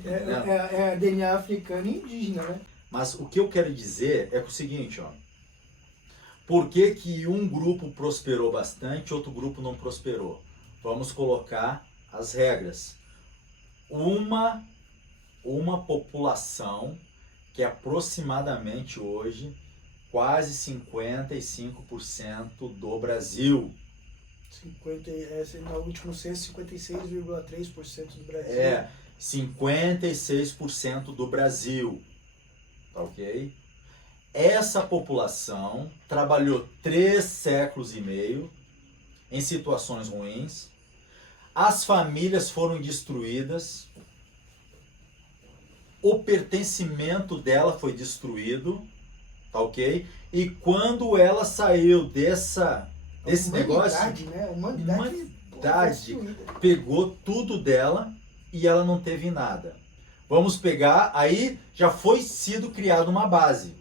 DNA africano e indígena, né? Mas o que eu quero dizer é o seguinte, ó. Por que que um grupo prosperou bastante, outro grupo não prosperou? Vamos colocar as regras. Uma população que é aproximadamente hoje quase 55% do Brasil. No último censo, 56,3% do Brasil. 56% do Brasil. Tá ok? Essa população trabalhou 3 séculos e meio em situações ruins. As famílias foram destruídas, o pertencimento dela foi destruído, tá ok? E quando ela saiu desse negócio, né? A humanidade pegou tudo dela e ela não teve nada. Vamos pegar, aí já foi sido criada uma base.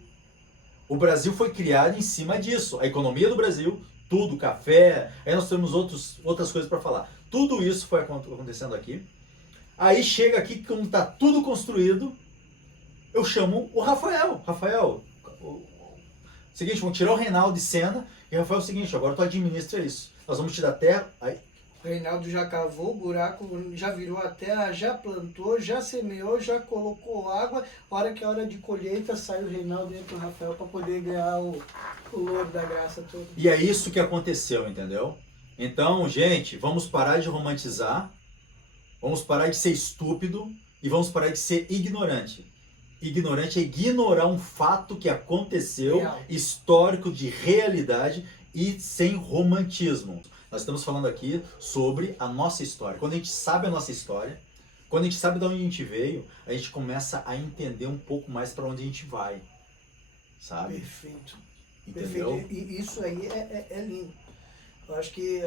O Brasil foi criado em cima disso, a economia do Brasil, tudo, café, aí nós temos outras coisas para falar. Tudo isso foi acontecendo aqui. Aí chega aqui, como está tudo construído, eu chamo o Rafael. Rafael, seguinte, vamos tirar o Reinaldo de cena. E Rafael, é o seguinte, agora tu administra isso. Nós vamos te dar terra. Aí... O Reinaldo já cavou o buraco, já virou a terra, já plantou, já semeou, já colocou água. Hora que é hora de colheita, sai o Reinaldo e entra o Rafael para poder ganhar o louro da graça toda. E é isso que aconteceu, entendeu? Então, gente, vamos parar de romantizar, vamos parar de ser estúpido e vamos parar de ser ignorante. Ignorante é ignorar um fato que aconteceu, histórico, de realidade e sem romantismo. Nós estamos falando aqui sobre a nossa história. Quando a gente sabe a nossa história, quando a gente sabe de onde a gente veio, a gente começa a entender um pouco mais para onde a gente vai, sabe? Perfeito. Entendeu? Perfeito. E isso aí é lindo. Eu acho que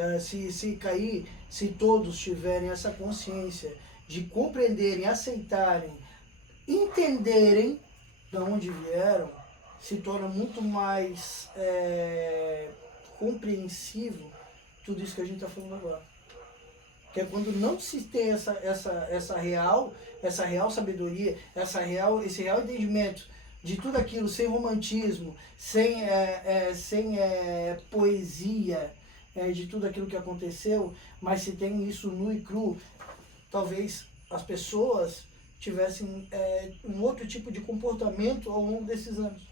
se todos tiverem essa consciência de compreenderem, aceitarem, entenderem de onde vieram, se torna muito mais compreensivo tudo isso que a gente está falando agora. Que é quando não se tem essa real sabedoria, esse real entendimento de tudo aquilo, sem romantismo, sem poesia, de tudo aquilo que aconteceu, mas se tem isso nu e cru, talvez as pessoas tivessem um outro tipo de comportamento ao longo desses anos.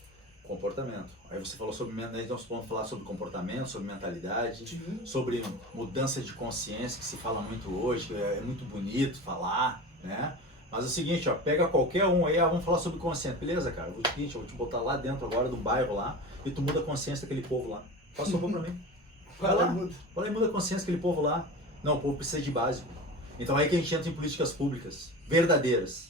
Comportamento. Aí você falou sobre, nós vamos falar sobre comportamento, sobre mentalidade, sobre mudança de consciência, que se fala muito hoje, é muito bonito falar, né? Mas é o seguinte, ó, pega qualquer um aí, vamos falar sobre consciência, beleza, cara? O seguinte, eu vou te botar lá dentro agora do bairro lá e tu muda a consciência daquele povo lá. Faz favor pra mim. Vai lá, vai lá e muda a consciência daquele povo lá. Não, o povo precisa de básico. Então aí que a gente entra em políticas públicas verdadeiras.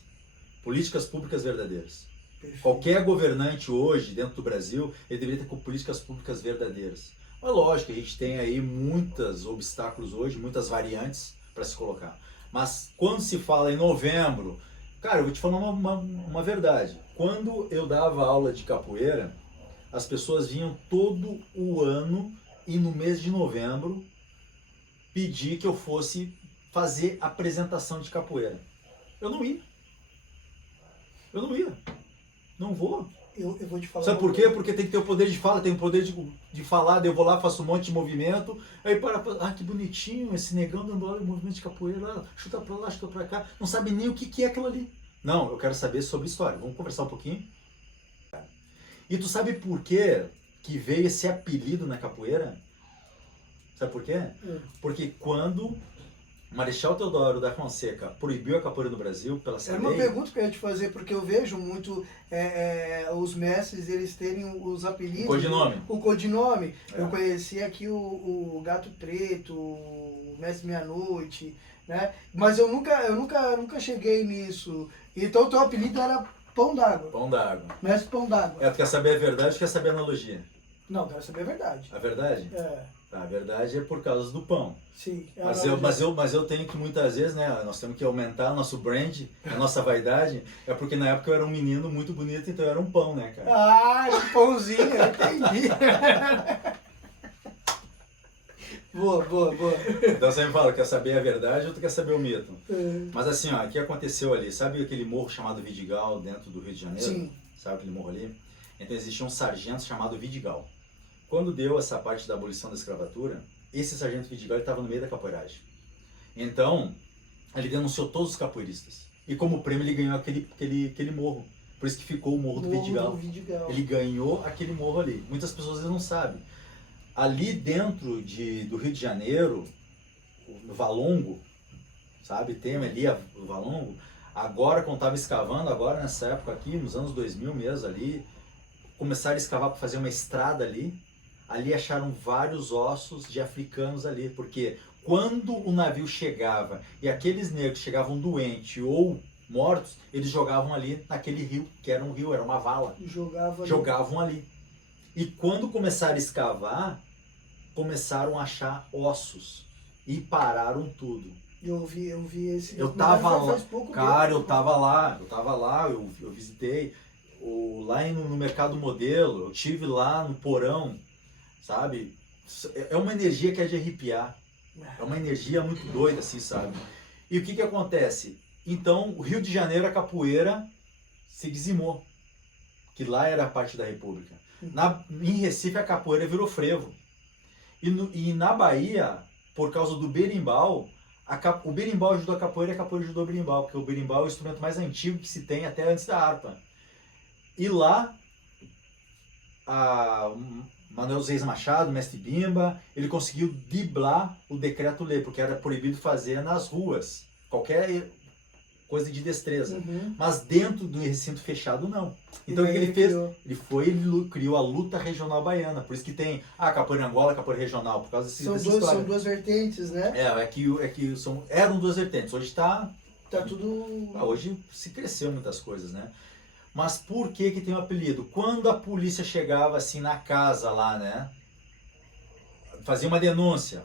Políticas públicas verdadeiras. Perfeito. Qualquer governante hoje, dentro do Brasil, ele deveria ter com políticas públicas verdadeiras. Mas lógico, a gente tem aí muitos obstáculos hoje, muitas variantes para se colocar. Mas quando se fala em novembro, cara, eu vou te falar uma verdade. Quando eu dava aula de capoeira, as pessoas vinham todo o ano e no mês de novembro pedir que eu fosse fazer apresentação de capoeira. Eu não ia. Eu não ia. Não vou. Eu vou te falar. Sabe por quê? Porque tem que ter o poder de fala, tem o poder de falar, daí eu vou lá, faço um monte de movimento, aí que bonitinho, esse negão dando aula de movimento de capoeira, lá, chuta pra lá, chuta pra cá, não sabe nem o que é aquilo ali. Não, eu quero saber sobre história. Vamos conversar um pouquinho? E tu sabe por quê que veio esse apelido na capoeira? Sabe por quê? Porque quando Marechal Deodoro da Fonseca proibiu a capoeira no Brasil pela Era uma lei... pergunta que eu ia te fazer, porque eu vejo muito os mestres, eles terem os apelidos. Codinome. O codinome. Eu conheci aqui o Gato Preto, o Mestre Meia-Noite, né? Mas eu nunca cheguei nisso. Então o teu apelido era Pão d'Água. Pão d'Água. Mestre Pão d'Água. Tu quer saber a verdade ou quer saber a analogia? Não, quero saber a verdade. A verdade? A verdade é por causa do pão. Sim. Mas eu tenho que muitas vezes, né? Nós temos que aumentar nosso brand, a nossa vaidade. É porque na época eu era um menino muito bonito, então eu era um pão, né, cara? Ah, um pãozinho, eu entendi. Boa. Então você me fala, quer saber a verdade ou tu quer saber o mito? Mas assim, ó, o que aconteceu ali? Sabe aquele morro chamado Vidigal dentro do Rio de Janeiro? Sim. Sabe aquele morro ali? Então existia um sargento chamado Vidigal. Quando deu essa parte da abolição da escravatura, esse sargento Vidigal estava no meio da capoeiragem. Então, ele denunciou todos os capoeiristas. E como prêmio ele ganhou aquele morro. Por isso que ficou o Morro do Vidigal. Ele ganhou aquele morro ali. Muitas pessoas não sabem. Ali dentro do Rio de Janeiro, no Valongo, sabe? Tem ali o Valongo. Agora, quando estava escavando, agora nessa época aqui, nos anos 2000 mesmo ali, começaram a escavar para fazer uma estrada ali. Ali acharam vários ossos de africanos ali, porque quando o navio chegava e aqueles negros chegavam doentes ou mortos, eles jogavam ali naquele rio, que era um rio, era uma vala. Jogavam ali. E quando começaram a escavar, começaram a achar ossos e pararam tudo. Eu vi esse. Eu tava lá, cara, eu tava lá, eu visitei lá no Mercado Modelo, eu tive lá no porão, sabe? É uma energia que é de arrepiar. É uma energia muito doida, assim, sabe? E o que acontece? Então, o Rio de Janeiro, a capoeira se dizimou. Que lá era a parte da República. Em Recife, a capoeira virou frevo. E na Bahia, por causa do berimbau, o berimbau ajudou a capoeira e a capoeira ajudou o berimbau, porque o berimbau é o instrumento mais antigo que se tem até antes da harpa. E lá, Manuel Reis Machado, mestre Bimba, ele conseguiu driblar o decreto-lei, porque era proibido fazer nas ruas, qualquer coisa de destreza. Mas dentro do recinto fechado, não. Então o que ele fez? Ele criou a luta regional baiana, por isso que tem capoeira Angola, capoeira regional, por causa dessa história. São duas vertentes, né? Eram duas vertentes, hoje está tudo... hoje se cresceu muitas coisas, né? Mas por que tem o apelido? Quando a polícia chegava assim na casa lá, né? Fazia uma denúncia.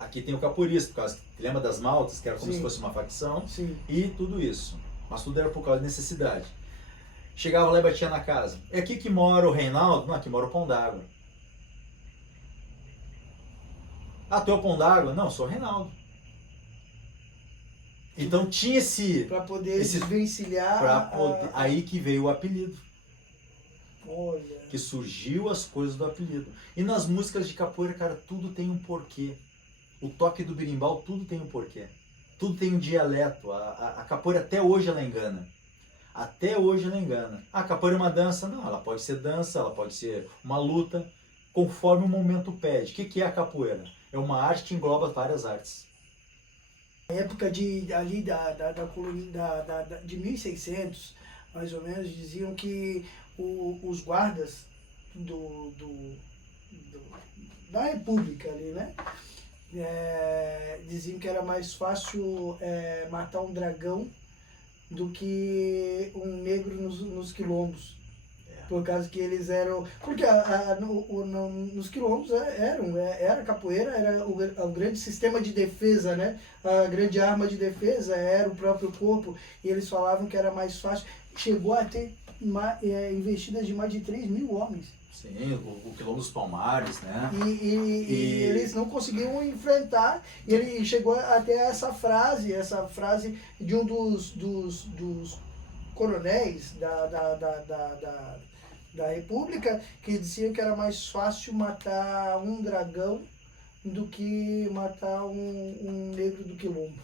Aqui tem o capoeirista, por causa que lembra das maltas, que era como se fosse uma facção. Sim. E tudo isso. Mas tudo era por causa de necessidade. Chegava lá e batia na casa. É aqui que mora o Reinaldo? Não, aqui mora o Pão d'Água. Tu é o Pão d'Água? Não, eu sou o Reinaldo. Então tinha para poder desvencilhar. Aí que veio o apelido. Olha. Que surgiu as coisas do apelido. E nas músicas de capoeira, cara, tudo tem um porquê. O toque do berimbau, tudo tem um porquê. Tudo tem um dialeto. A capoeira até hoje ela engana. Até hoje ela engana. A capoeira é uma dança? Não, ela pode ser dança, ela pode ser uma luta, conforme o momento pede. O que é a capoeira? É uma arte que engloba várias artes. Na época de 1600, mais ou menos, diziam que os guardas da República ali, né? Diziam que era mais fácil matar um dragão do que um negro nos quilombos. Por causa que eles eram... Porque nos quilombos era capoeira, era o grande sistema de defesa, né? A grande arma de defesa era o próprio corpo. E eles falavam que era mais fácil. Chegou a ter investidas de mais de 3 mil homens. Sim, o Quilombo dos Palmares, né? E eles não conseguiam enfrentar. E ele chegou até essa frase de um dos coronéis da República, que dizia que era mais fácil matar um dragão do que matar um negro do quilombo.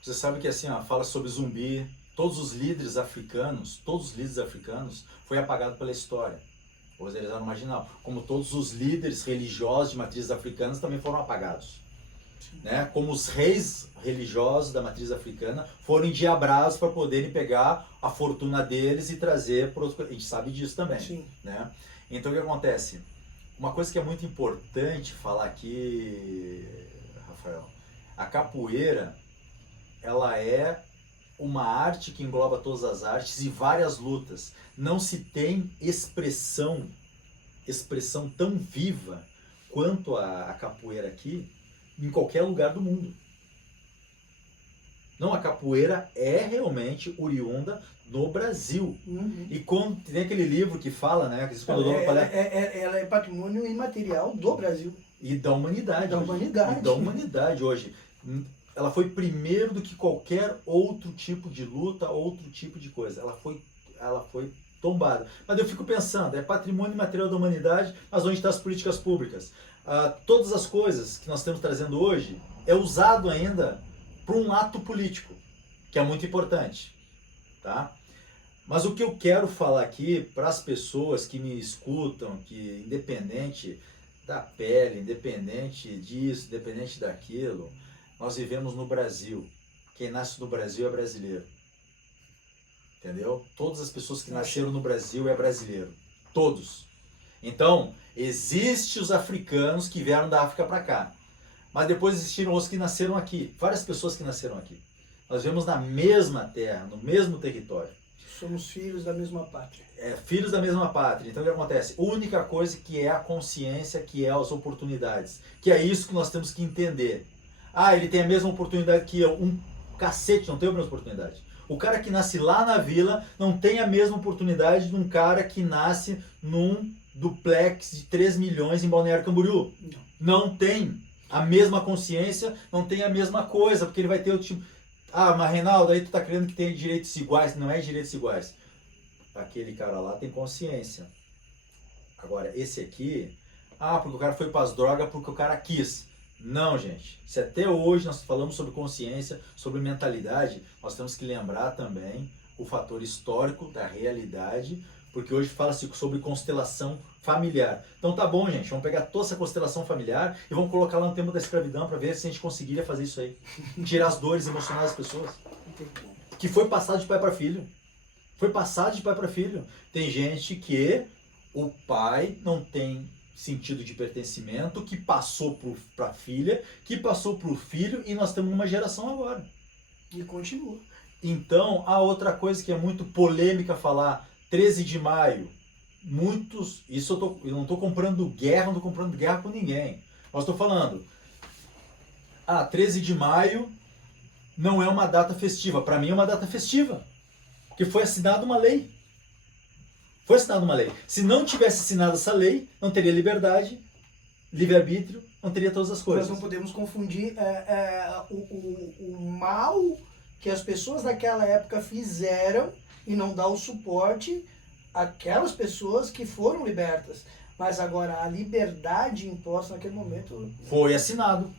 Você sabe que assim, ó, fala sobre zumbi, todos os líderes africanos foi apagado pela história. Pois eles eram marginal. Como todos os líderes religiosos de matrizes africanas também foram apagados. Né? Como os reis religiosos da matriz africana foram endiabrados para poderem pegar a fortuna deles e trazer para outro... A gente sabe disso também. Sim. Né? Então o que acontece? Uma coisa que é muito importante falar aqui, Rafael, a capoeira, ela é uma arte que engloba todas as artes e várias lutas. Não se tem expressão tão viva quanto a capoeira aqui em qualquer lugar do mundo. Não, a capoeira é realmente oriunda no Brasil. Uhum. E quando tem aquele livro que fala, né? Que ela é patrimônio imaterial do Brasil. E da humanidade. E da humanidade hoje. Ela foi primeiro do que qualquer outro tipo de luta, outro tipo de coisa. Ela foi tombada. Mas eu fico pensando, é patrimônio imaterial da humanidade, mas onde estão as políticas públicas? Todas as coisas que nós estamos trazendo hoje é usado ainda para um ato político, que é muito importante. Tá? Mas o que eu quero falar aqui para as pessoas que me escutam, que independente da pele, independente disso, independente daquilo, nós vivemos no Brasil. Quem nasce no Brasil é brasileiro. Entendeu? Todas as pessoas que nasceram no Brasil é brasileiro. Todos. Então, existem os africanos que vieram da África para cá. Mas depois existiram os que nasceram aqui. Várias pessoas que nasceram aqui. Nós vivemos na mesma terra, no mesmo território. Somos filhos da mesma pátria. Filhos da mesma pátria. Então o que acontece? A única coisa que é a consciência, que é as oportunidades. Que é isso que nós temos que entender. Ele tem a mesma oportunidade que eu. Um cacete não tem a mesma oportunidade. O cara que nasce lá na vila não tem a mesma oportunidade de um cara que nasce num duplex de 3 milhões em Balneário Camboriú. Não tem a mesma consciência, não tem a mesma coisa, porque ele vai ter o tipo... mas Reinaldo, aí tu tá querendo que tenha direitos iguais. Não é direitos iguais. Aquele cara lá tem consciência. Agora, esse aqui... porque o cara foi para as drogas porque o cara quis. Não, gente. Se até hoje nós falamos sobre consciência, sobre mentalidade, nós temos que lembrar também o fator histórico da realidade, porque hoje fala-se sobre constelação familiar. Então tá bom, gente, vamos pegar toda essa constelação familiar e vamos colocar lá no tempo da escravidão para ver se a gente conseguiria fazer isso aí. Tirar as dores emocionais das pessoas. Que foi passado de pai para filho. Foi passado de pai para filho. Tem gente que o pai não tem sentido de pertencimento, que passou para a filha, que passou para o filho, e nós temos uma geração agora. E continua. Então, a outra coisa que é muito polêmica falar, 13 de maio, muitos, isso eu não estou comprando guerra, não estou comprando guerra com ninguém. Mas estou falando, 13 de maio não é uma data festiva. Para mim é uma data festiva, porque foi assinada uma lei. Foi assinada uma lei. Se não tivesse assinado essa lei, não teria liberdade, livre-arbítrio, não teria todas as coisas. Nós não podemos confundir o mal que as pessoas daquela época fizeram e não dar o suporte àquelas pessoas que foram libertas. Mas agora a liberdade imposta naquele momento foi assinado.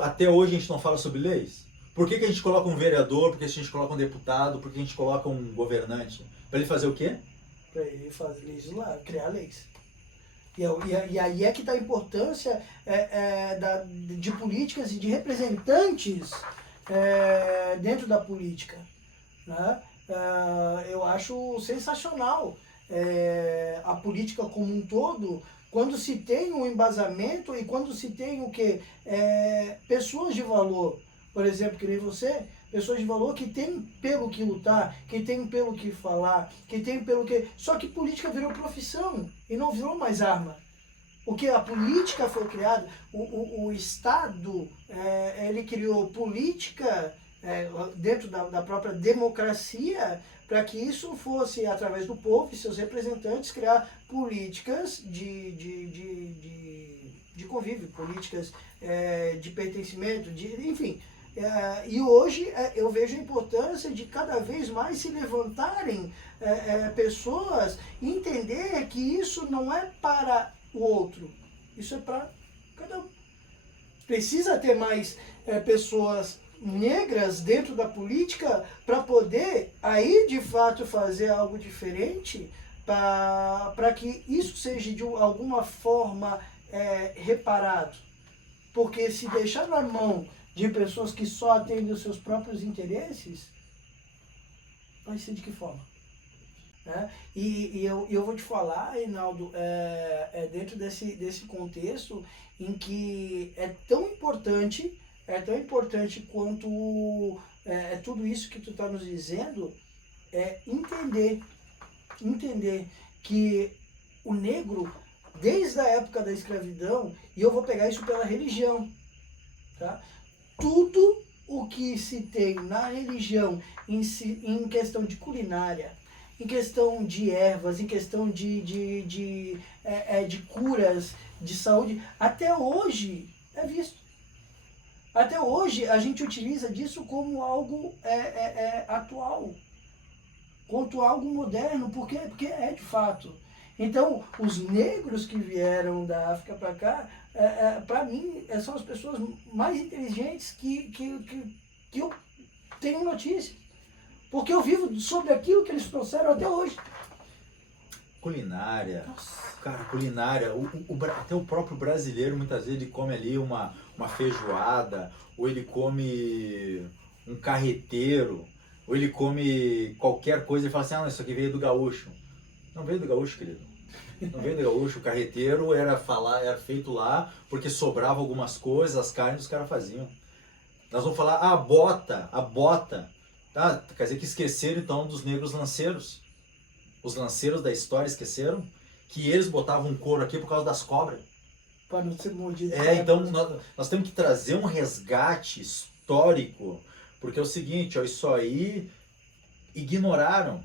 Até hoje a gente não fala sobre leis. Por que a gente coloca um vereador? Por que a gente coloca um deputado? Por que a gente coloca um governante? Para ele fazer o quê? Para ele legislar, criar leis. E aí é que está a importância de políticas e de representantes dentro da política. Né? Eu acho sensacional a política como um todo, quando se tem um embasamento e quando se tem o quê? Pessoas de valor. Por exemplo, que nem você, pessoas de valor que têm pelo que lutar, que têm pelo que falar, que têm pelo que... Só que política virou profissão e não virou mais arma. Porque a política foi criada, o Estado, ele criou política dentro da própria democracia para que isso fosse, através do povo e seus representantes, criar políticas de convívio, políticas de pertencimento, enfim. E hoje eu vejo a importância de cada vez mais se levantarem pessoas e entender que isso não é para o outro, isso é para cada um. Precisa ter mais pessoas negras dentro da política para poder aí de fato fazer algo diferente, para que isso seja de alguma forma reparado. Porque se deixar na mão de pessoas que só atendem os seus próprios interesses, vai ser de que forma? E eu vou te falar, Reinaldo, dentro desse contexto em que é tão importante quanto tudo isso que tu está nos dizendo, entender que o negro, desde a época da escravidão, e eu vou pegar isso pela religião, tá? Tudo o que se tem na religião em questão de culinária, em questão de ervas, em questão de curas, de saúde, até hoje é visto. Até hoje a gente utiliza disso como algo atual, quanto algo moderno, porque é de fato. Então, os negros que vieram da África para cá, para mim, são as pessoas mais inteligentes que eu tenho notícia. Porque eu vivo sobre aquilo que eles trouxeram até hoje. Culinária. Cara, culinária. Até o próprio brasileiro, muitas vezes, ele come ali uma feijoada, ou ele come um carreteiro, ou ele come qualquer coisa e fala assim, isso aqui veio do gaúcho. Não veio do gaúcho, querido. Não veio do gaúcho. O carreteiro era feito lá porque sobrava algumas coisas, as carnes os caras faziam. Nós vamos falar a bota. Tá? Quer dizer que esqueceram então dos negros lanceiros. Os lanceiros da história esqueceram que eles botavam um couro aqui por causa das cobras. Para não ser mordido. Então nós temos que trazer um resgate histórico, porque é o seguinte, isso aí ignoraram.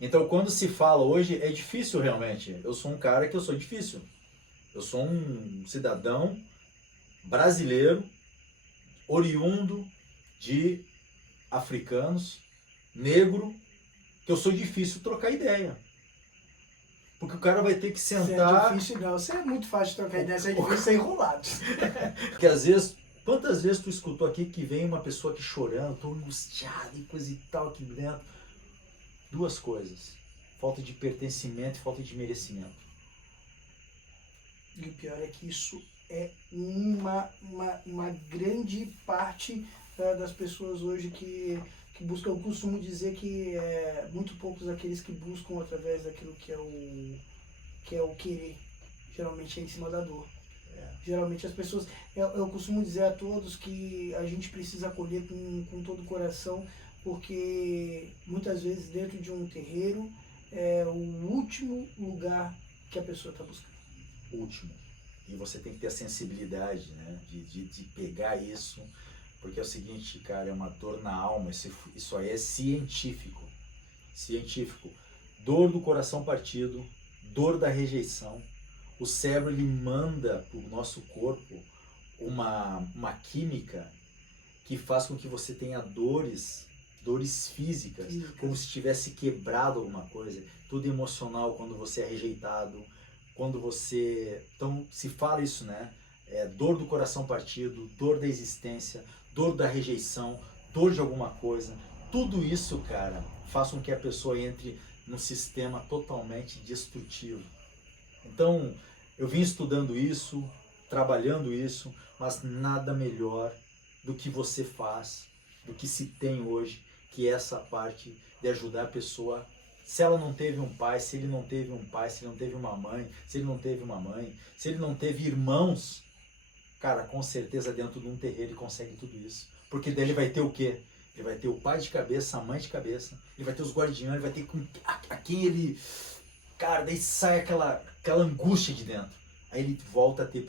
Então quando se fala hoje, é difícil realmente. Eu sou um cara que eu sou difícil. Eu sou um cidadão brasileiro, oriundo de africanos, negro, que eu sou difícil trocar ideia. Porque o cara vai ter que sentar... Você é difícil não, você é muito fácil de trocar ideia, você é difícil ser enrolado. Porque às vezes, quantas vezes tu escutou aqui que vem uma pessoa aqui chorando, tô angustiado e coisa e tal aqui dentro. Duas coisas, falta de pertencimento e falta de merecimento. E o pior é que isso é uma grande parte das pessoas hoje que buscam. Eu costumo dizer que muito poucos aqueles que buscam através daquilo que é o querer. Geralmente é em cima da dor. Geralmente as pessoas... Eu costumo dizer a todos que a gente precisa acolher com todo o coração, porque muitas vezes dentro de um terreiro é o último lugar que a pessoa está buscando. Último. E você tem que ter a sensibilidade, né, de pegar isso, porque é o seguinte, cara, é uma dor na alma, isso aí é científico. Dor do coração partido, dor da rejeição. O cérebro, ele manda para o nosso corpo uma química que faz com que você tenha dores físicas, como se tivesse quebrado alguma coisa. Tudo emocional quando você é rejeitado, quando você... Então, se fala isso, né? Dor do coração partido, dor da existência, dor da rejeição, dor de alguma coisa. Tudo isso, cara, faz com que a pessoa entre num sistema totalmente destrutivo. Então, eu vim estudando isso, trabalhando isso, mas nada melhor do que você faz, do que se tem hoje, que é essa parte de ajudar a pessoa. Se ela não teve um pai, se ele não teve um pai, se ele não teve uma mãe, se ele não teve uma mãe, se ele não teve irmãos, cara, com certeza dentro de um terreiro ele consegue tudo isso. Porque daí ele vai ter o quê? Ele vai ter o pai de cabeça, a mãe de cabeça, ele vai ter os guardiões, ele vai ter a quem ele... Cara, daí sai aquela angústia de dentro. Aí ele volta a ter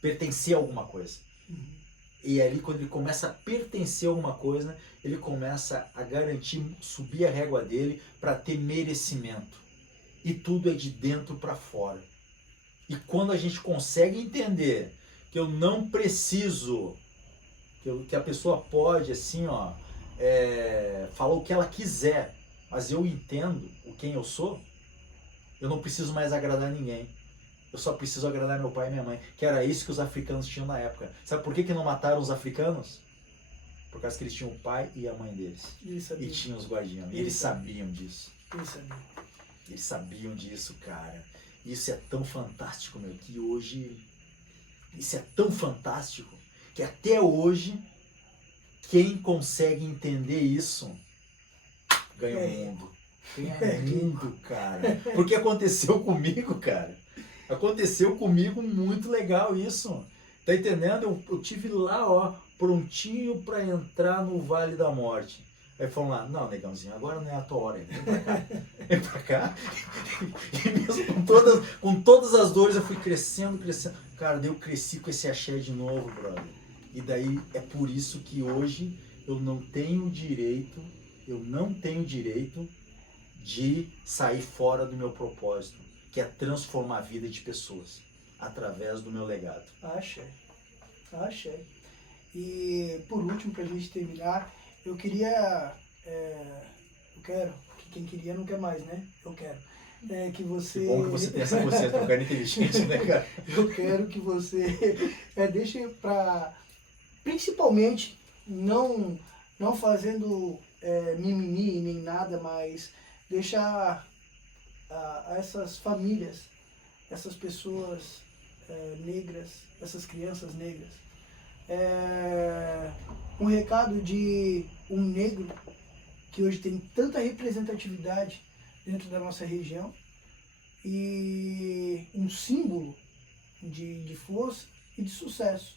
pertencer a alguma coisa. E ali, quando ele começa a pertencer a alguma coisa, ele começa a garantir, subir a régua dele para ter merecimento. E tudo é de dentro para fora. E quando a gente consegue entender que eu não preciso, que a pessoa pode, assim, ó, falar o que ela quiser, mas eu entendo quem eu sou, eu não preciso mais agradar ninguém. Eu só preciso agradar meu pai e minha mãe, que era isso que os africanos tinham na época. Sabe por que não mataram os africanos? Por causa que eles tinham o pai e a mãe deles. E tinham os guardiões. E eles sabiam disso. Eles sabiam disso, cara. Isso é tão fantástico, meu, que hoje... Isso é tão fantástico que até hoje, quem consegue entender isso, ganha o mundo. Ganha mundo, cara. Porque aconteceu comigo, cara. Aconteceu comigo muito legal isso. Tá entendendo? Eu tive lá, ó, prontinho para entrar no Vale da Morte. Aí falam lá, não, negãozinho, agora não é a tua hora, vem pra cá. Vem pra cá. E mesmo com todas as dores eu fui crescendo. Cara, daí eu cresci com esse axé de novo, brother. E daí é por isso que hoje eu não tenho direito de sair fora do meu propósito, que é transformar a vida de pessoas através do meu legado. Axé. E por último, pra gente terminar, eu queria, eu quero, que quem queria não quer mais, né? Eu quero. Que você... Que bom que você tem essa consciência, um cara inteligente, né, cara? Eu quero que você deixe pra, principalmente, não fazendo mimimi nem nada, mas deixar a essas famílias, essas pessoas negras, essas crianças negras, um recado de um negro que hoje tem tanta representatividade dentro da nossa região e um símbolo de força e de sucesso.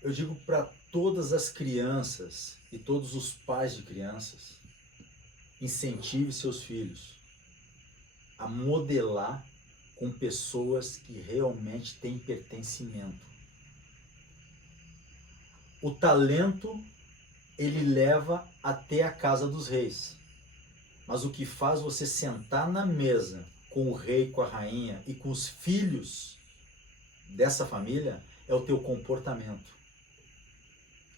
Eu digo para todas as crianças e todos os pais de crianças, incentive seus filhos a modelar com pessoas que realmente têm pertencimento. O talento, ele leva até a casa dos reis. Mas o que faz você sentar na mesa com o rei, com a rainha e com os filhos dessa família é o teu comportamento.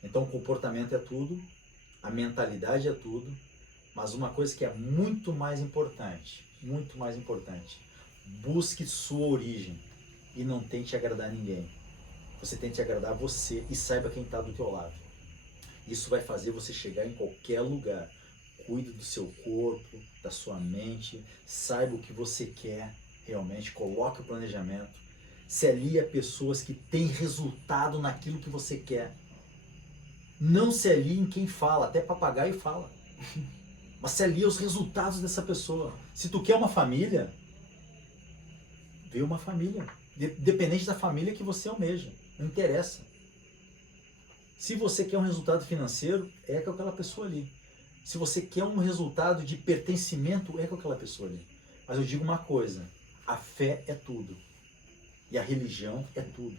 Então o comportamento é tudo, a mentalidade é tudo, mas uma coisa que é muito mais importante, busque sua origem e não tente agradar ninguém. Você tente agradar você e saiba quem está do teu lado. Isso vai fazer você chegar em qualquer lugar. Cuide do seu corpo, da sua mente, saiba o que você quer realmente, coloque o planejamento, se alie a pessoas que têm resultado naquilo que você quer. Não se alie em quem fala, até papagaio fala. Mas se alie aos resultados dessa pessoa. Se tu quer uma família, vê uma família. Dependente da família que você almeja. Não interessa. Se você quer um resultado financeiro, é com aquela pessoa ali. Se você quer um resultado de pertencimento, é com aquela pessoa ali. Mas eu digo uma coisa, a fé é tudo. E a religião é tudo.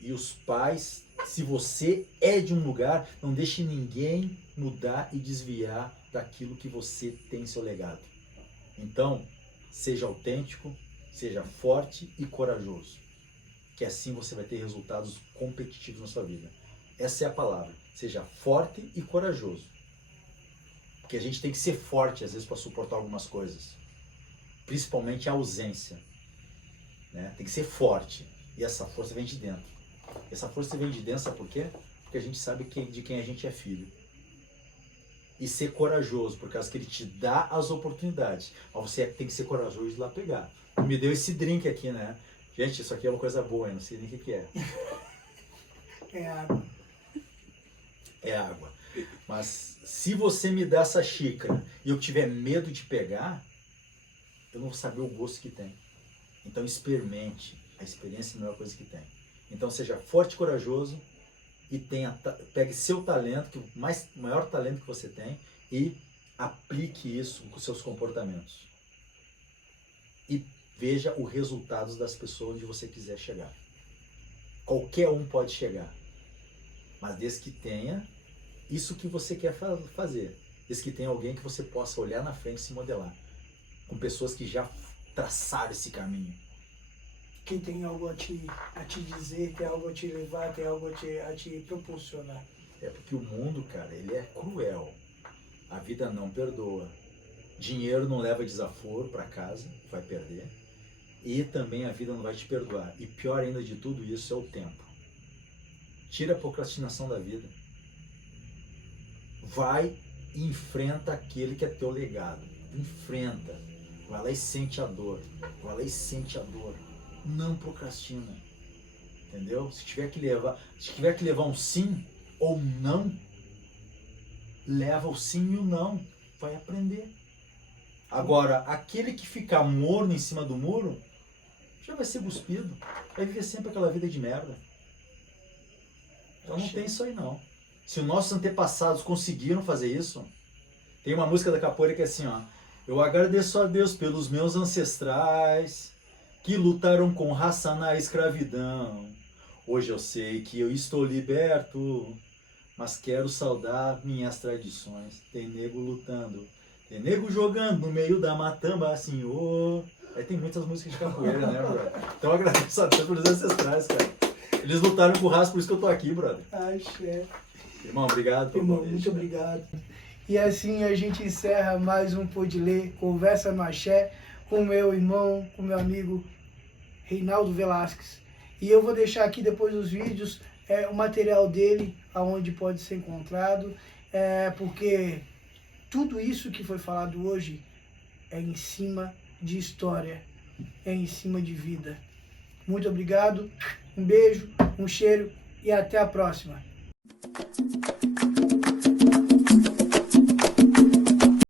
E os pais, se você é de um lugar, não deixe ninguém mudar e desviar daquilo que você tem em seu legado. Então, seja autêntico, seja forte e corajoso. Que assim você vai ter resultados competitivos na sua vida. Essa é a palavra. Seja forte e corajoso. Porque a gente tem que ser forte, às vezes, para suportar algumas coisas. Principalmente a ausência. Né? Tem que ser forte. E essa força vem de dentro. Essa força vem de dentro, sabe por quê? Porque a gente sabe de quem a gente é filho. E ser corajoso, por causa que ele te dá as oportunidades. Mas você tem que ser corajoso de ir lá pegar. Me deu esse drink aqui, né? Gente, isso aqui é uma coisa boa, eu não sei nem o que é. É água. É água. Mas se você me dá essa xícara e eu tiver medo de pegar, eu não vou saber o gosto que tem. Então experimente. A experiência é a melhor coisa que tem. Então seja forte e corajoso e pegue seu talento, o maior talento que você tem, e aplique isso com seus comportamentos. E veja os resultados das pessoas onde você quiser chegar. Qualquer um pode chegar, mas desde que tenha isso que você quer fazer, desde que tenha alguém que você possa olhar na frente e se modelar, com pessoas que já traçaram esse caminho. Que tem algo a te dizer, tem algo a te levar, tem algo a te proporcionar. É porque o mundo, cara, ele é cruel. A vida não perdoa. Dinheiro não leva desaforo para casa, vai perder. E também a vida não vai te perdoar. E pior ainda de tudo isso é o tempo. Tira a procrastinação da vida. Vai e enfrenta aquele que é teu legado. Enfrenta. Vai lá e sente a dor. Vai lá e sente a dor. Não procrastina. Entendeu? Se tiver que levar um sim ou não, leva o sim e o não. Vai aprender. Agora, aquele que ficar morno em cima do muro, já vai ser cuspido. Vai viver sempre aquela vida de merda. Então não tem isso aí não. Se os nossos antepassados conseguiram fazer isso, tem uma música da capoeira que é assim, ó. Eu agradeço a Deus pelos meus ancestrais, que lutaram com raça na escravidão. Hoje eu sei que eu estou liberto, mas quero saudar minhas tradições. Tem nego lutando, tem nego jogando no meio da matamba, assim, ô. Aí tem muitas músicas de capoeira, né, brother? Então eu agradeço a Deus pelos ancestrais, cara. Eles lutaram com raça, por isso que eu tô aqui, brother. Axé. Irmão, obrigado pelo Irmão, convite. muito obrigado. E assim a gente encerra mais um Pode Ler, Conversa no Axé, com o meu irmão, com o meu amigo Reinaldo Velasquez. E eu vou deixar aqui depois dos vídeos o material dele, aonde pode ser encontrado, porque tudo isso que foi falado hoje é em cima de história, é em cima de vida. Muito obrigado, um beijo, um cheiro e até a próxima.